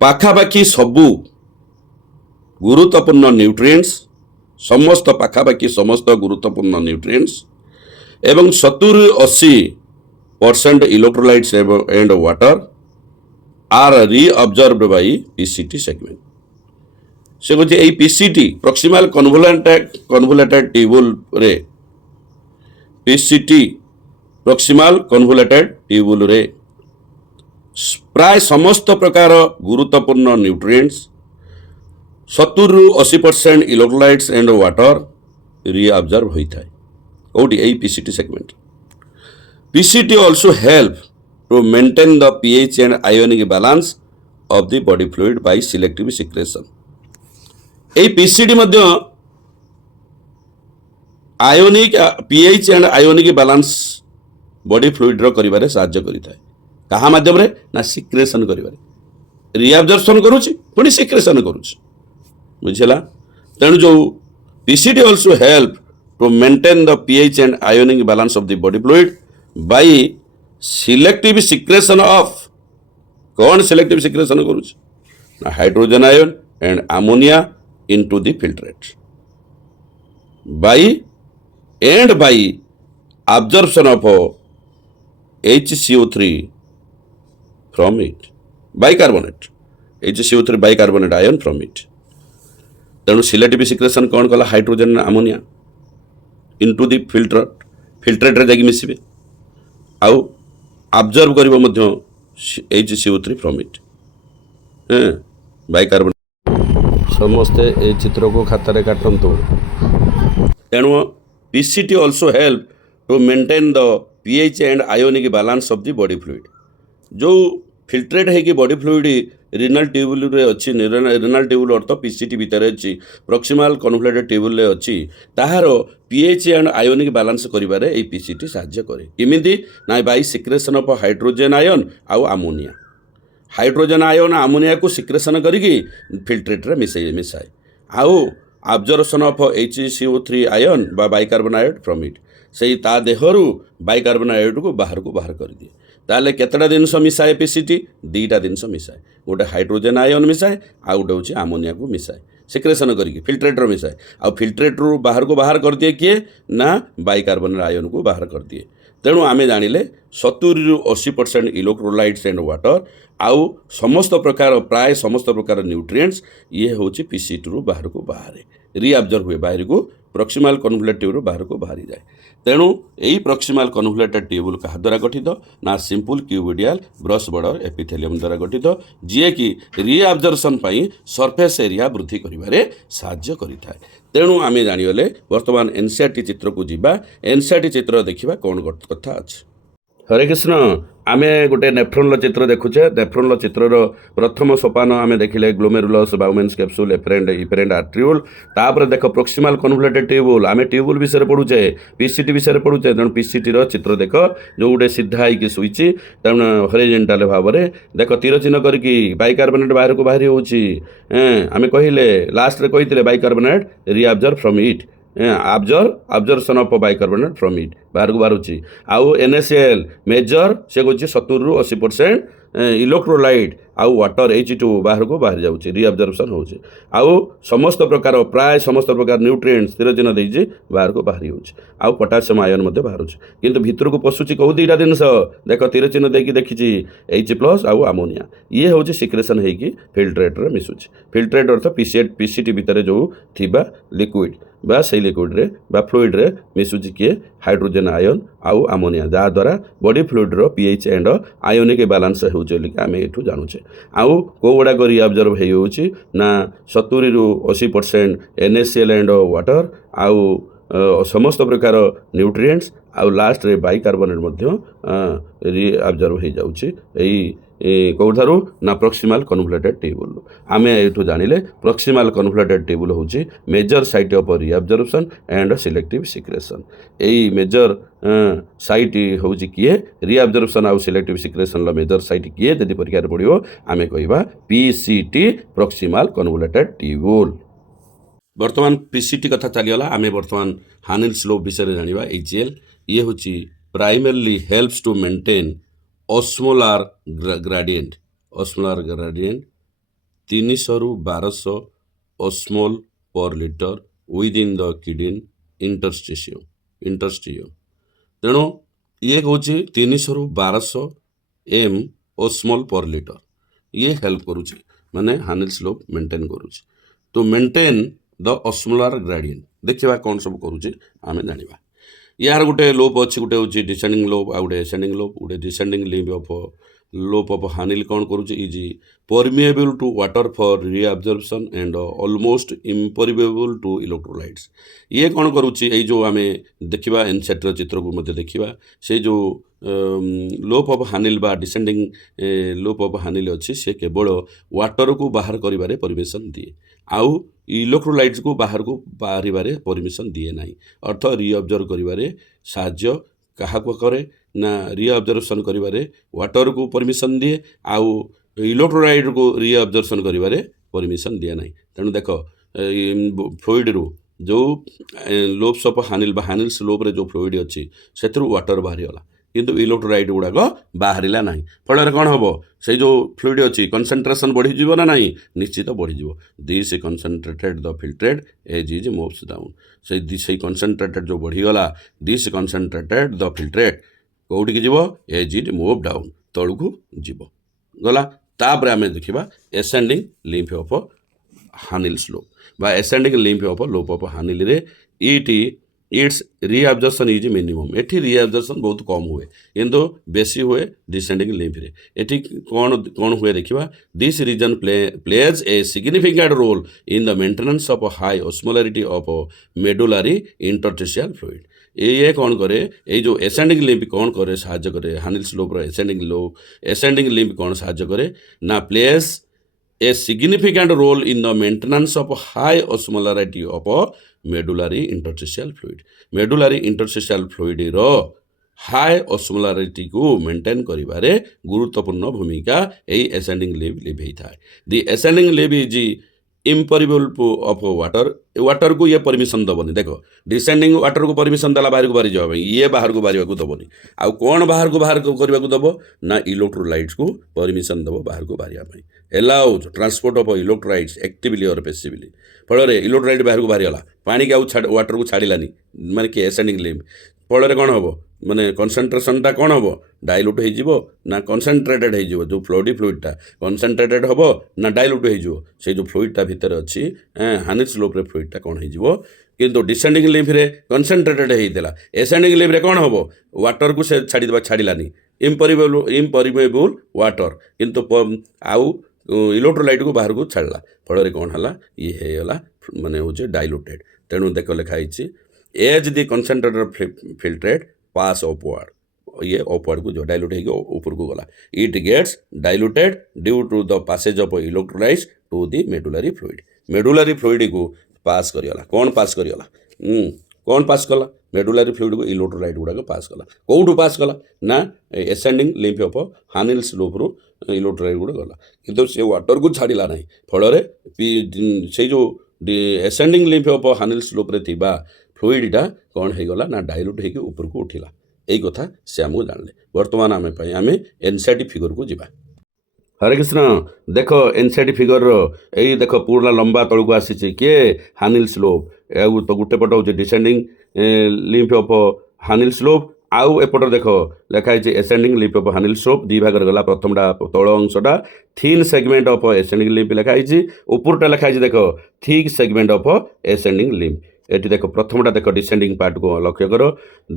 पाखापाखि सबू गुरुत्वपूर्ण न्यूट्रिएंट्स समस्त पाखापाखि समस्त गुरुत्वपूर्ण न्यूट्रिएंट्स एवं 70-80% electrolytes and water are reabsorbed by PCT segment. से कहते यही PCT प्रोक्सिमल कन्वोल्यूटेड ट्यूबुल रे PCT प्रोक्सिमल कन्वोल्यूटेड ट्यूबुल रे प्राय समस्त प्रकार गुरुत्वपूर्ण nutrients 70-80% electrolytes and water reabsorb होता है कौटी यही PCT segment. PCT also help to maintain the pH and ionic balance of the body fluid by selective secretion. यही पीसीटी मध्य ionic pH and ionic balance body fluid रो करिबारे साहाय्य करिଥାଏ कहा माध्यम रे ना सिक्रेशन करिबारे रिअब्जर्प्शन करूची पुणी सिक्रेशन करूची बुझिला। तेणु जो PCT also help to maintain the pH and ionic balance of the body fluid by selective secretion of कौन सिलेक्टिव सिक्रेशन करूची ना hydrogen ion and ammonia into the filtrate by absorption of HCO3 from it bicarbonate HCO3 bicarbonate ion from it। तेणु selective secretion कौन कला hydrogen ammonia into the filtrate रे जाकि मिसिबे आउ अब्जर्व करिवो मध्य HCO3 फ्रॉम इट बाइकार्बोनेट। समस्ते ए चित्र को खातारे काटंतु। तेणु PCT also help to maintain the pH and ionic balance of the body fluid. जो फिल्ट्रेट है कि बॉडी फ्लूइड रिनल ट्यूबुल रे अच्छी रिनल ट्यूबुल अर्थ पीसीटी भितर अच्छी प्रॉक्सिमल कन्वोल्यूटेड ट्यूबुल रे अच्छी ताहार पीएच एंड आयोनिक बैलेंस करिबारे ए पीसीटी साहाय्य करे किमिति ना by secretion of hydrogen ion आउ अमोनिया। हाइड्रोजन आयन अमोनिया को सिक्रेशन करिकी फिल्ट्रेट रे मिसाए आउ absorption of HCO3 आयन बा बाइकार्बोनेट फ्रॉम इट से ता देहरु बाइकार्बोनेट को बाहर कर दिए। ताले केतटा जिनस मिसाए पीसीटी दीटा जिनस मिसाए गोटे हाइड्रोजन आयन मिसाए आ गोटे होची अमोनिया को मिसाए सिक्रेशन करके फिल्ट्रेट रो मिसाए आ फिल्ट्रेट रू बाहर कर दिए किए ना बाइकार्बोनेट आयन को बाहर कर दिए। तेणु आमे जानिले 70-80% इलेक्ट्रोलाइट्स एंड वाटर आउ समस्त प्रकार प्राय समस्त प्रकार न्यूट्रिएंट्स ये होची पीसीटी रू बाहर को बाहर रिअब्जर्व हुए बाहर को प्रॉक्सिमल कन्वोल्यूटेड ट्यूब बाहर को बाहरी जाए। तेणु यही प्रॉक्सिमल कन्वोल्यूटेड ट्यूबुल क्या द्वारा गठित ना सिंपल क्यूबिडियल ब्रश बॉर्डर एपिथेलियम द्वारा गठित जी कि रिअब्जर्प्शन सरफेस एरिया वृद्धि करिबारे साहाय्य करिଥାଏ। तेणु आम जानिगले वर्तमान एनसीईआरटी चित्र को जीवा एनसीईआरटी चित्र देखिबा कौन कथा अच्छे। हरे कृष्ण आमे गोटे नेफ्रॉन चित्र देखुचे। नेफ्रॉन चित्र प्रथम सोपान आमे देखिले ग्लोमेरुलस बाउमेन्स कैप्सूल इफेरेंट आर्ट्रियोल तापर देख प्रॉक्सिमल कन्वोल्यूटेड ट्यूबुल आमे ट्यूबुल विषय पढ़ुचे पीसीटी विषय पढ़ुचे। तेणु पीसीटी चित्र देख जो गोटे सीधा होगी शुई तेणु हॉरिजॉन्टल भाव में देख तीर चिन्ह करके बाइकार्बोनेट बाहर को बाहरी होची आमे कहिले लास्ट रे कहिथिले bicarbonate reabsorb from it absorption of bicarbonate from it बाहर को बाहर आउ NaCl मेजर से कहे 70-80% इलेक्ट्रोलाइट आउ वाटर H2 बाहर को बाहर जाऊँगी रिअब्जर्प्शन होची आउ समस्त प्रकार प्राय समस्त प्रकार न्यूट्रिएंट्स स्थिर चिन्ह देजी बाहर को बाहरी होची आउ पोटासियम आयन मध्य बाहर किंतु भितर को पशुची कौ दीटा जिनस देख तीर चिन्ह देकी देखी H+ आउ अमोनिया ये हूँ सिक्रेशन होगी फिल्ट्रेट रे मिसुची। फिल्ट्रेट अर्थ पीसीटी भितर जो थिबा लिक्विड बा से लिक्विड रे बा फ्लूइड रे मिसुची किए हाइड्रोजन आयन आउ अमोनिया जहाँ द्वारा बॉडी फ्लूइड रो पीएच एंड आयोनिक बैलेंस होचे आम ये जानुचे। आउ को गुड़ाक रिअब्जर्व होची ना 70-80% NaCl एंड वाटर आउ समस्त प्रकार न्यूट्रिएंट्स आउ लास्ट रे बाइकार्बोनेट मध्य रिअब्जर्व हो जाउची कौठारू ना प्रॉक्सिमल कन्वोल्यूटेड ट्यूबुल आमे एठू जानिले प्रॉक्सिमल कन्वोल्यूटेड ट्यूबुल होची major site of reabsorption and selective secretion. यही मेजर साइट होची किए रिअब्जर्प्शन आउ सिलेक्टिव सिक्रेशन मेजर साइट किए यदि परीक्षा पड़ो आमे कहबा पीसीटी प्रॉक्सिमल कन्वोल्यूटेड ट्यूबुल। वर्तमान पीसीटी कथा चलीगला आमे वर्तमान हानिल्स लॉ विषय जानिबा HCl ये होची primarily helps to maintain osmolar gradient 300-1200 osmol per liter within the kidney interstitium। तेणु ये हूँ 300-1200 m osmol per liter ये हेल्प करुच्ची माने हानिल्स लॉ मेंटेन करुच्ची। तो मेंटेन द osmolar gradient देखा कौन सब करुच्ची आमे जानिबा। यार गोटे लोप अच्छी गोटे हूँ डिसेंडिंग लोप आ गोटे एसेंडिंग लोप गोटे descending limb of loop of Henle कौन करुचे is permeable to water for reabsorption and almost impermeable to electrolytes. ये कौन करुचे ये जो आम देखा एनसेट्र चित्र को मध्य देखा से जो लोप ऑफ हानिल बा डिसेंडिंग लोप ऑफ हानिल अच्छी से केवल वाटर को बाहर करिबारे परमिशन दिए आउ इलेक्ट्रोलाइट्स को बाहर को बाहर परमिशन दिए ना अर्थ रिअब्जर्व करिबारे साहाय्य क्या करे ना रिअब्जर्वेशन करिबारे वाटर को परमिशन दिए आउ इलेक्ट्रोलाइट को रिअब्जर्वेशन करिबारे परमिशन दिए ना। तेणु देख फ्लुइड रू जो लोप्स ऑफ हानिल बा हानिल स्लोप रे जो फ्लुइड अच्छी से वाटर बाहरीगला किंतु इलेक्ट्रोलाइट गुड़ाक बाहरिला ना फल कौन हम से जो फ्लुइड अच्छी कनसेंट्रेशन बढ़ीज ना ना निश्चित बढ़ीज this concentrated the filtrate as is moves down से कनसेंट्रेटेड जो बढ़ीगला दिस कनसेंट्रेटेड द फिल्ट्रेट कौटिक जीव एज इट मूव डाउन तलू को जीव गला तापर आम देखा ascending limb of Henle's loop बा ascending limb of loop of Henle रे इट्स रिअब्जर्प्शन इज मिनिमम एठी रिअब्जर्प्शन बहुत कम हुए किंतु बेसी हुए डिसेंडिंग लिम्फ रे एठी कौन कौन हुए देखा this region plays a significant role in the maintenance of high osmolarity of medullary interstitial fluid. ये कौन करे ये जो एसेंडिंग लिम्फ कौन करे साहाय्य करे हानिल स्लोप एसेंडिंग लिम्फ कौन साहाय्य करे ना plays a significant role in the maintenance of high osmolarity of medullary interstitial fluid रो हाई ऑस्मोलारिटी को मेंटेन करिबारे गुरुत्वपूर्ण भूमिका यही एसेंडिंग लिम्फ होता है। The ascending limb is impermeable of water को ये परमिशन दबनी देख डिसेंडिंग वाटर को परमिशन देला बाहर को बाहरी जावा ये बाहर को बाहर को दबनी आउ कौन बाहर को करने को दब ना इलेक्ट्रोलाइट्स को परमिशन दब बाहर को बाहर एलाउज ट्रांसपोर्ट ऑफ इलेक्ट्रोलाइट्स एक्टिवली और पैसिवली फल इलेक्ट्रोलाइट बाहर को बाहरी गला पानी के वाटर को छाड़ानी माने कि एसेंडिंग लिम्फ फल कौन हम माने कनसेंट्रेशनटा कौन हम डाइल्यूट हो ना कनसेंट्रेटेड हो जो फ्लुइडटा कनसेंट्रेटेड हम ना डाइल्यूट हो से जो फ्लुइडटा भितर अच्छी हानिल स्लोप रे फ्लुइडटा कौन हो किंतु डिसेंडिंग लिम्फ रे कनसेंट्रेटेड होता एसेंडिंग लिम्फ रे कौन हम वाटर को से छाड़ानी इम्परिमेबल वाटर किंतु आउ इलेक्ट्रोलाइट को बाहर को छाड़ा फल कौन है ये होगा माने हूँ डाइल्यूटेड। तेणु देख लिखाई as the concentrated filtrate pass upward ये अपवर्ड को जो डाइल्यूट हो ऊपर को गला it gets diluted due to the passage of electrolytes to the medullary fluid को पास करिगला कौन पास करिगला कौन पास कला मेडुलारी फ्लूइड को इलेक्ट्रोलाइट गुड़ाक पास कला कौटू पास कला ना ascending limb of Henle's slope रू इलेक्ट्रोलाइट गुड़ा गला किंतु से वाटर को छाड़ा ना फल से जो ascending limb of Henle's loop रे थिबा फ्लूइडटा कौन हो गला ना डाइल्यूट होकर ऊपर को उठिला यही कथा से आमको जानले। बर्तमान आम एनसीईआरटी फिगर को जीवा। हरे कृष्ण देख एनसीईआरटी फिगर यही देख पूरा लंबा तलू को आसी किए हानिल स्लोप तो गोटे पट हूँ descending limb of Henle's loop आउ एपटर देख लिखाई ascending limb of Henle's loop दी भाग गला प्रथमटा तल अंशटा thin segment of ascending limb लिखाई ऊपरटा लिखाई देख thick segment of ascending limb एटी देख प्रथमटा देख डिसेंडिंग पार्ट को लक्ष्य कर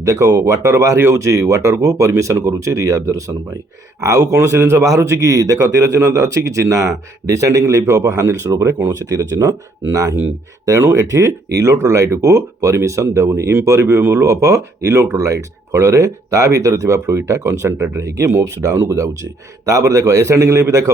देख वाटर बाहरी होची वाटर को परमिशन करुच्ची रिअब्जर्वेशन आउ कौन से जिन बाहर कि देख तीर चिन्ह अच्छी कि ना descending limb of Henle's loop रे कौन से तीर चिन्ह नाही तेणु एठी इलेक्ट्रोलाइट को परमिशन देउनी इम्परिमेबल ऑफ इलेक्ट्रोलाइट्स फल ता भीतर थिबा फ्लूइडटा कनसेंट्रेटेड होगी मूव्स डाउन को जाउची तापर देख एसेंडिंग लिम्फ देख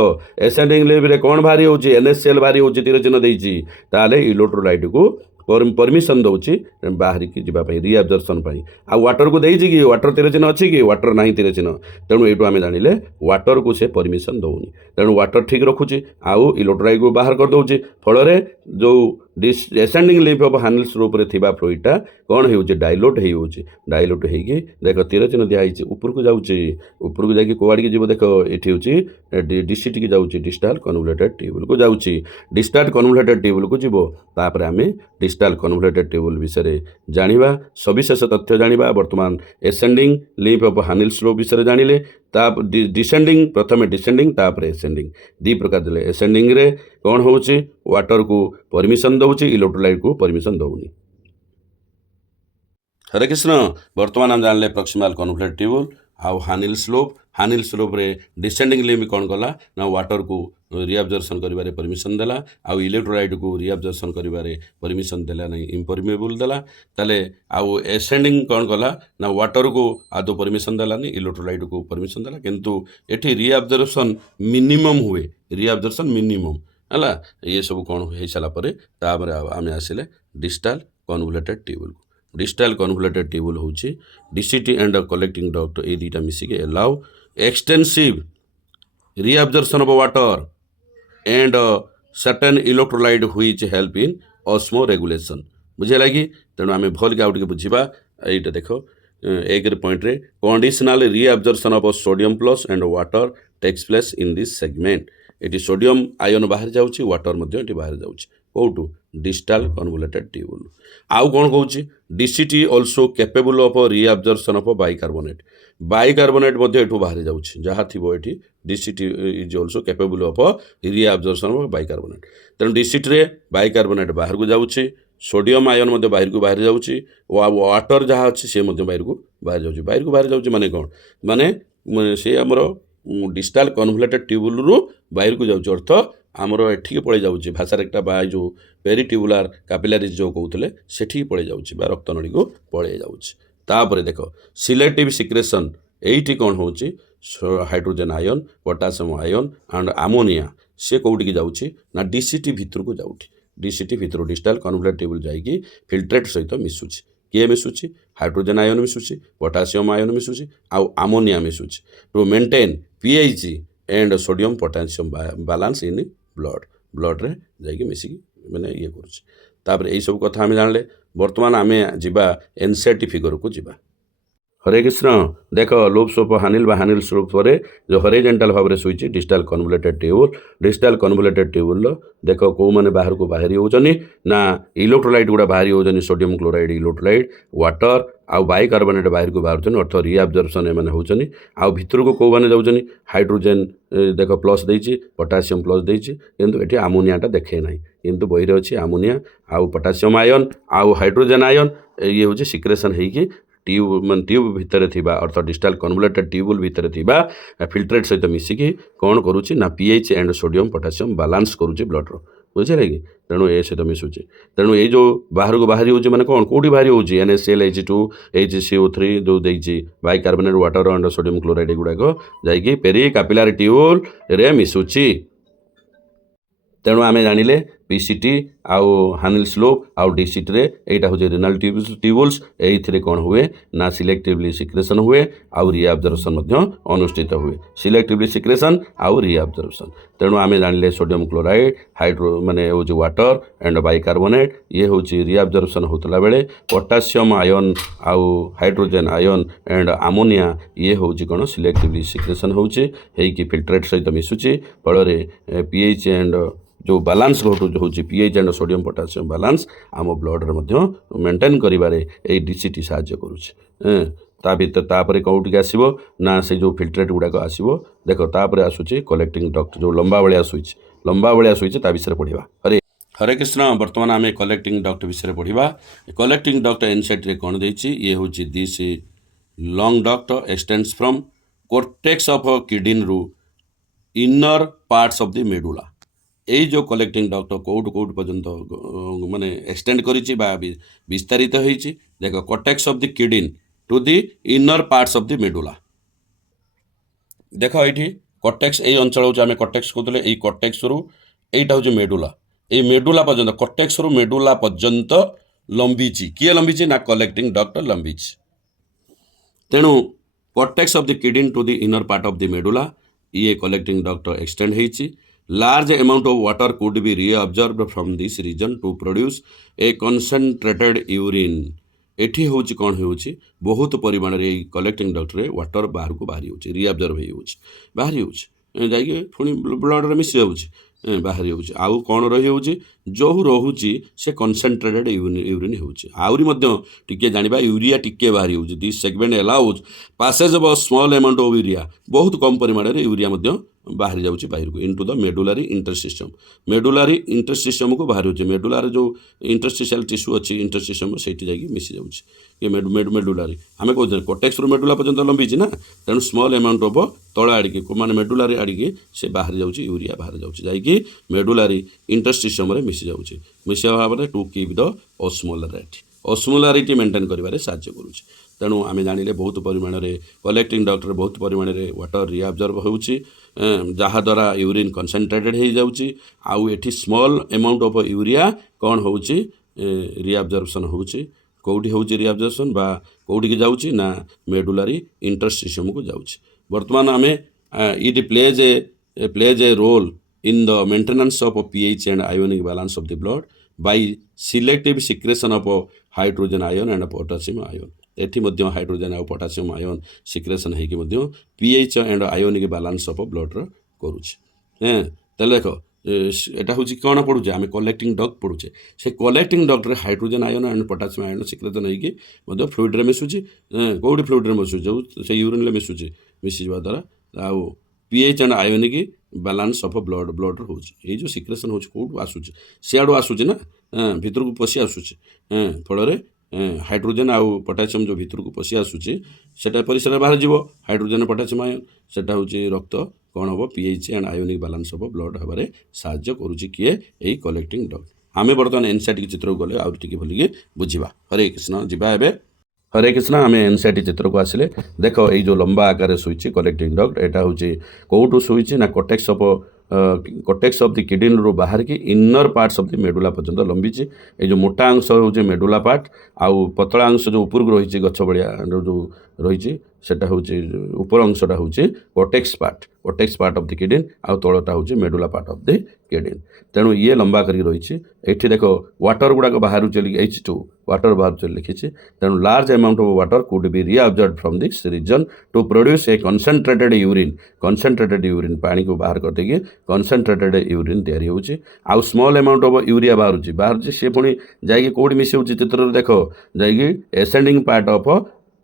एसेंडिंग लिम्फ रे कौन बाहरी होची एनएचसीएल बाहरी होची तीर चिन्ह देइची ताले इलेक्ट्रोलाइट को परमिशन दौची बाहर की जावाई रिअब्जर्प्शन आ वाटर को देइछि कि वाटर तीर चिन्ह अच्छी कि वाटर ना तीर चिन्ह तेणु ये आम जानिले वाटर को से परमिशन दौनी तेणु वाटर ठीक रखुची आउ इलेक्ट्रोलाइट को बाहर कर दौची फल जो ascending limb of Henle's loop रे थिबा फ्लूइडटा कौन हो डाइल्यूट होगी देख तीर चिन्ह दिखाई ऊपर को जाऊँगी ऊपर को जाकि कौड़ जीव देख ये हूँ डीसीटी की जाऊँगी डिस्टाल कन्वोल्यूटेड ट्यूबुल को जाऊँगी डिस्टाल कन्वोल्यूटेड ट्यूबुल को जीव तापर आम डिस्टाल कन्वोल्यूटेड ट्यूबुल विषय जानिबा सविशेष तथ्य जानिबा वर्तमान ascending limb of Henle's slope विषय जानिले डिसेंडिंग प्रथम डिसेंडिंग तापर एसेंडिंग दी प्रकार देले एसेंडिंग रे कौन होची वाटर को परमिशन दौची इलेक्ट्रोलाइट को परमिशन दौनी। हरे कृष्ण वर्तमान हम जानले प्रॉक्सिमल कन्वोल्यूटेड ट्यूबुल आउ हानिल स्लोप हानिल स्लोप रे डिसेंडिंग लिम्ब कौन कला ना वाटर को रिअब्जर्शन करिबारे परमिशन देला आउ इलेक्ट्रोलाइट को रिअब्जर्शन करिबारे परमिशन देला नहीं इम्परमेबल देला ताले आउ एसेंडिंग कौन कला ना वाटर को आदो परमिशन देला नहीं इलेक्ट्रोलाइट को परमिशन देला किंतु एठी रिअब्जर्शन मिनिमम हुए रिअब्जर्शन मिनिमम हला ये सब कौन हो सारा पर तापर आमे आसिले distal convoluted tubule distal convoluted tubule होची डीसीटी एंड कलेक्टिंग डक्ट ए दुटा मिसिके allow extensive reabsorption of water and certain electrolyte which help in osmoregulation बुझेगा कि तेणु आम भल के आउटे बुझा यहाँ देख एक पॉइंट रे conditional reabsorption of sodium plus and water takes place in this segment ये सोडियम आयन बाहर जाऊँगी वाटर बाहर जाऊँगी कौटू डिस्टाल कन्वोल्यूटेड ट्यूबुल आउ कौन कहूँ DCT also capable of reabsorption of bicarbonate बाहर जाऊँगी जहाँ थी ये DCT is also capable of reabsorption of bicarbonate तेणु डीसीटी रे बाइकार्बोनेट बाहर को जाऊँगी सोडियम आयन बाहर को बाहर जाऊँगी वाटर जहाँ अच्छी सी बाहर को बाहर जाऊँगी माने कौन माने से आमर डिस्टाल कन्वोल्यूटेड ट्यूबुल रु बाहर को जाऊँगी अर्थ आमर एठिक पड़े जाऊँगी भाषारेक्टा बा जो पेरिट्यूबुलार कैपिलारीज जो कहते सेठी पड़े जाऊँगी बा रक्त नड़ी को पड़े जाऊँगी तापर देख सिलेक्टिव सिक्रेशन एठी कौन हो hydrogen ion potassium ion and ammonia से कौटी जाऊँगी ना डीसीटी भितर को जाऊँगी डीसीटी भितर डिस्टाल कन्वोल्यूटेड ट्यूबुल जाइए फिल्ट्रेट सहित मिसुची किए मिसुची हाइड्रोजन आयन मिसुची पोटासियम आयन मिसुची आउ आमोनिया मिसुची to maintain pH and sodium potassium balance in blood रे जाइए मिसिकी मैंने ये करुँच यही सब कथा आम जानले बर्तमान आम जा एनसीईआरटी फिगर को जीवा हरे कृष्ण देख लूप सोप हानिल बा हानिल स्लोप पर जो हॉरिजॉन्टल भाव में शुई डिस्टाल कन्वोल्यूटेड ट्यूबुल देख कौ मैंने बाहर को बाहरी होचनी ना इलेक्ट्रोलाइट गुड़ा बाहरी होचनी सोडियम क्लोराइड इलेक्ट्रोलाइट वाटर आउ बाइकार्बोनेट बाहर को बाहर अर्थ रिअब्जर्प्शन एम होचनी आउ भितर को कौ मैंने जाऊँ हाइड्रोजेन देख प्लस देती पोटासियम प्लस देती किंतु ये आमोनियाटा देखे ना किंतु बही अच्छी आमोनिया आउ पोटासियम आयन आउ हाइड्रोजेन आयन ये हूँ सिक्रेशन होगी ट्यूब मान ट्यूब भितर थिबा अर्थ डिस्टाल कन्वोल्यूटेड ट्यूबुल भितर थिबा फिल्ट्रेट सहित मिसिकी कौन करुच्ची ना pH and sodium potassium balance करुच्ची ब्लड्र बुझे कि तेणु ए सहित मिसुची तेणु ये जो बाहर को बाहरी होची माने कौन कौटी बाहरी होची NaCl H2 HCO3 जो देइची bicarbonate water and sodium chloride गुड़ाक जाइए पेरी कैपिलारी ट्यूबुल रे मिसुची तेणु आम जानिले पीसीटी आउ हानिल स्लोप आउ डीसीटी रे एटा हो रिनल ट्यूबुल्स एइथिरे कौन हुए ना सिलेक्टिवली सिक्रेशन हुए आउ रिअब्जर्प्शन अनुष्ठित हुए सिलेक्टिवली सिक्रेशन आउ रिअब्जर्प्शन तेणु आम जानिले सोडियम क्लोराइड हाइड्रो माने हो वाटर एंड बाइकार्बोनेट ये हूँ रिअब्जर्प्शन होतला बेले पोटासियम आयन आउ हाइड्रोजन आयन एंड आमोनिया ये हूँ कौन सिलेक्टिवली सिक्रेशन होची फिल्ट्रेट सहित मिसुची फल पीएच एंड जो बैलेंस हो pH and sodium potassium balance आम ब्लड मेंटेन करिबारे डीसीटी साहाय्य करुचे तापर कौटिक आसो ना से जो फिल्ट्रेट गुड़ाक आसो देख तापर आसूची कलेक्टिंग डक्ट जो लंबा भाया सुईच ता विषय पढ़ा हरे कृष्ण बर्तमान आम कलेक्टिंग डक्ट विषय पढ़ा कलेक्टिंग डक्ट एनसीईआरटी कौन देती ये हूँ this long duct extends from cortex of kidney रु inner parts of the medulla यही जो कलेक्टिंग डक्ट कौट कौट पर्यंत माने एक्सटेंड करिछि बा विस्तारित होइछि देख cortex of the kidney to the inner parts of the medulla देख ये कोर्टेक्स यही अंचल हूँ आम कोर्टेक्स कहते हैं कोर्टेक्स रु यहीटा हूँ मेडुला ये मेडुला पर्यंत कोर्टेक्स रु मेडुला पर्यंत लंबीची किए लंबीची ना कलेक्टिंग डक्ट लंबीची तेणु cortex of the kidney to the inner part of the medulla ये कलेक्टिंग डक्ट एक्सटेंड होइछि large amount of water could be reabsorbed from this region to produce a concentrated urine एठी होची कौन होची बहुत परिमाण रे कलेक्टिंग डक्ट रे वाटर बाहर को बाहरी होची रिअब्जॉर्ब होची बाहरी होची जाइए पुणी ब्लड रे मिस जाउची बाहरी होची आउ कौन रही होची जो रहुची से कंसंट्रेटेड यूरिन होची आउरी मध्य टिके जानिबा यूरिया टिके बाहरी होची this segment allows passage of small amount of urea बहुत कम परिमाण रे यूरिया मध्य बाहरी जाऊँगी बाहर को इनटू द मेडुलारी इंटरसिस्टम को बाहर होचे मेडुलार जो इंटरस्टिशियल टिश्यू अच्छी इंटरसिस्टम से मिसी जाऊँगी ये मेडुलारी आम कहते कोटेक्स रू मेडुला पर्यंत लंबी ना तेणु स्मॉल अमाउंट ऑफ तल आड़िकी माने मेडुलारी आड़िकी से बाहर जाऊँगी यूरिया बाहर जाऊँगी जाकि मेडुलारी इंटरसिस्टम मिसी जाऊँगी मिसा भाव में to keep the osmolarity maintain करिवारे साहाय्य करुँच तेणु आम जानिले बहुत परिमाण में कलेक्टिंग डक्टर बहुत परिमाण में वाटर रिअब्जर्व होउची जहाँद्वारा यूरिन कनसेंट्रेटेड हो जाऊँगी आउ एठी स्मॉल अमाउंट ऑफ यूरिया कौन होउची रिअब्जर्वेशन होउची कौटी होउची रिअब्जर्वेशन बा कौटी की जाऊँगी ना मेडुलारी इंटरस्टिशियम को जाऊँगी वर्तमान आम it plays a role in the maintenance of pH and ionic balance of the blood by selective secretion of hydrogen ion and potassium ion एठी मध्य हाइड्रोजन और पोटासियम आयन सिक्रेशन होगी pH and ionic balance of blood करुचे तेल देख एटा हूँ कौन पढ़ुचे आम कलेक्टिंग डक्ट पढ़ुचे से collecting duct hydrogen ion and potassium ion secretion होगी फ्लुइड मिसुची कौटी फ्लुइड मिसुचे जो से यूरिन मिसुची मिसी जावा द्वारा आउ pH and ionic balance of blood होची जो सिक्रेशन होची कौटू आसूची सियाड़ू आसूची ना भितर को पशि आसूची फल हाइड्रोजन आउ पोटासियम जो भितर को पशि आसूची सेटा परिसर बाहर जीव हाइड्रोजन पोटासियम आयन सेटा होची रक्त कौन हम pH and ionic balance of blood हबारे साहाय्य करुची किए यही कलेक्टिंग डक्ट आम बर्तमान एनसाइटी चित्र को गले आउर टिके भलिके बुझिबा हरे कृष्ण जीवा एबे हरे कृष्ण आम एनसाइटी चित्र को आसिले देख ये जो लंबा आकार शुई कलेक्टिंग डक्ट एटा हूँ कौटू शुई ना कोटेक्स ऑफ द किडनी रू बाहर की inner parts of the medulla पर्यंत लंबीची ये जो मोटा अंश हूँ मेडुला पार्ट आउ पतला अंश जो ऊपर को रही गछ भाया जो रही सेटा हूँ ऊपर अंशटा हूँ cortex part of the kidney आउ तलटा हूँ medulla part of the kidney तेणु ये लंबा करी रही एठी देख वाटर गुड़ाक बाहर चली H2 वाटर बाहर चली लिखी तेणु large amount of water could be reabsorbed from this region to produce a concentrated urine पानी को बाहर करते कंसंट्रेटेड यूरिन तैयारी होची आउ स्मॉल अमाउंट ऑफ यूरिया बाहर सी पुणी जाइए कौटी मिसी होची चित्र देख जाइए ascending part of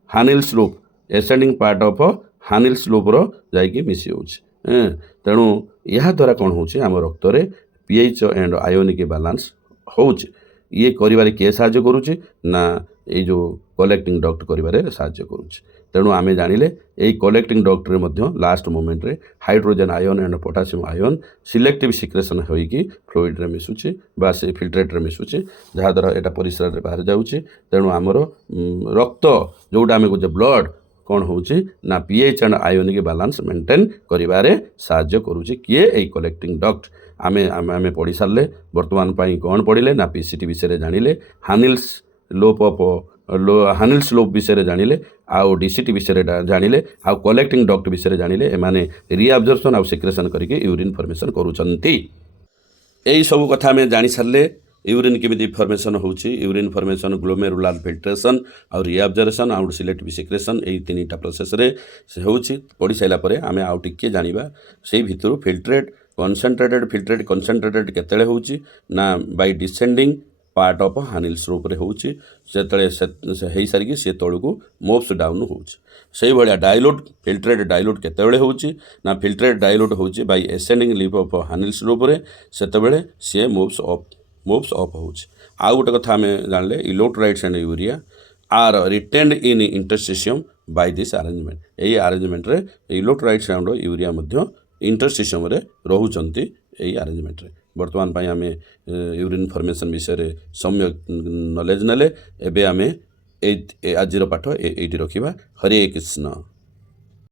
Henle's slope जाइए मिसी होची तेणु यह द्वारा कौन होची आम रक्त रे pH एंड आयोनिक बैलेंस होची ये करिवारे किए साहाय्य करुचे ना ये जो कलेक्टिंग डक्ट करिवारे साहाय्य करुचे तेणु आमे जानिले यही कलेक्टिंग डक्ट रे मध्य लास्ट मोमेंट रे hydrogen ion and potassium ion selective secretion होइकी फ्लुइड रे मिसुचे बा से फिल्ट्रेट रे मिसुचे जहाँ द्वारा एटा परिसर रे बाहर जाउचे तेणु आमर रक्त जोटा आमे को ब्लड कौन होची ना pH and ionic balance maintain करिवारे साहाय्य करुचे किए यही कलेक्टिंग डक्ट आमे पढ़ी सारे वर्तमान पाई कौन पढ़िले ना PCT विषय जानिले हानिल स्लोप विषय जानिले आउ DCT विषय जानिले आउ कलेक्टिंग डक्ट विषय जानिले एमाने रिअब्जर्प्शन आउ सिक्रेशन करके यूरिन फॉर्मेशन करूछंती यही सब कथा आमे जानि सारे यूरिन केमिति फॉर्मेशन होची यूरिन फॉर्मेशन ग्लोमेरुलार फिल्ट्रेशन और रिअब्जर्वेशन आउ सिलेक्टिव सिक्रेशन यही तीनटा प्रोसेस रे से होची पढ़ी साइला परे आमे आउ टिके जानिबा सेही भितरु फिल्ट्रेट कंसंट्रेटेड केतले होची ना by descending part of Henle's loop रे होची से हेई सारी से तळकू मोव्स डाउन होची सेही भलिया डाइल्यूट फिल्ट्रेट डाइल्यूट केतले होची ना फिल्ट्रेट डाइल्यूट होची by ascending limb of Henle's loop रे सेतबेले से मोव्स ऑफ होची आ गोटे कथा आम जानले electrolytes and urea are retained in interstitium by this arrangement यही अरेंजमेंट रे इलेक्ट्रोलाइट्स एंड यूरिया मध्य इंटरस्टिशियम रे रहुचंती यही अरेंजमेंट रे वर्तमान पाई आमे यूरिन फॉर्मेशन विषय सम्यक नॉलेज नेले एबे आमे आजिर पाठ एटी रखिबा हरे कृष्ण।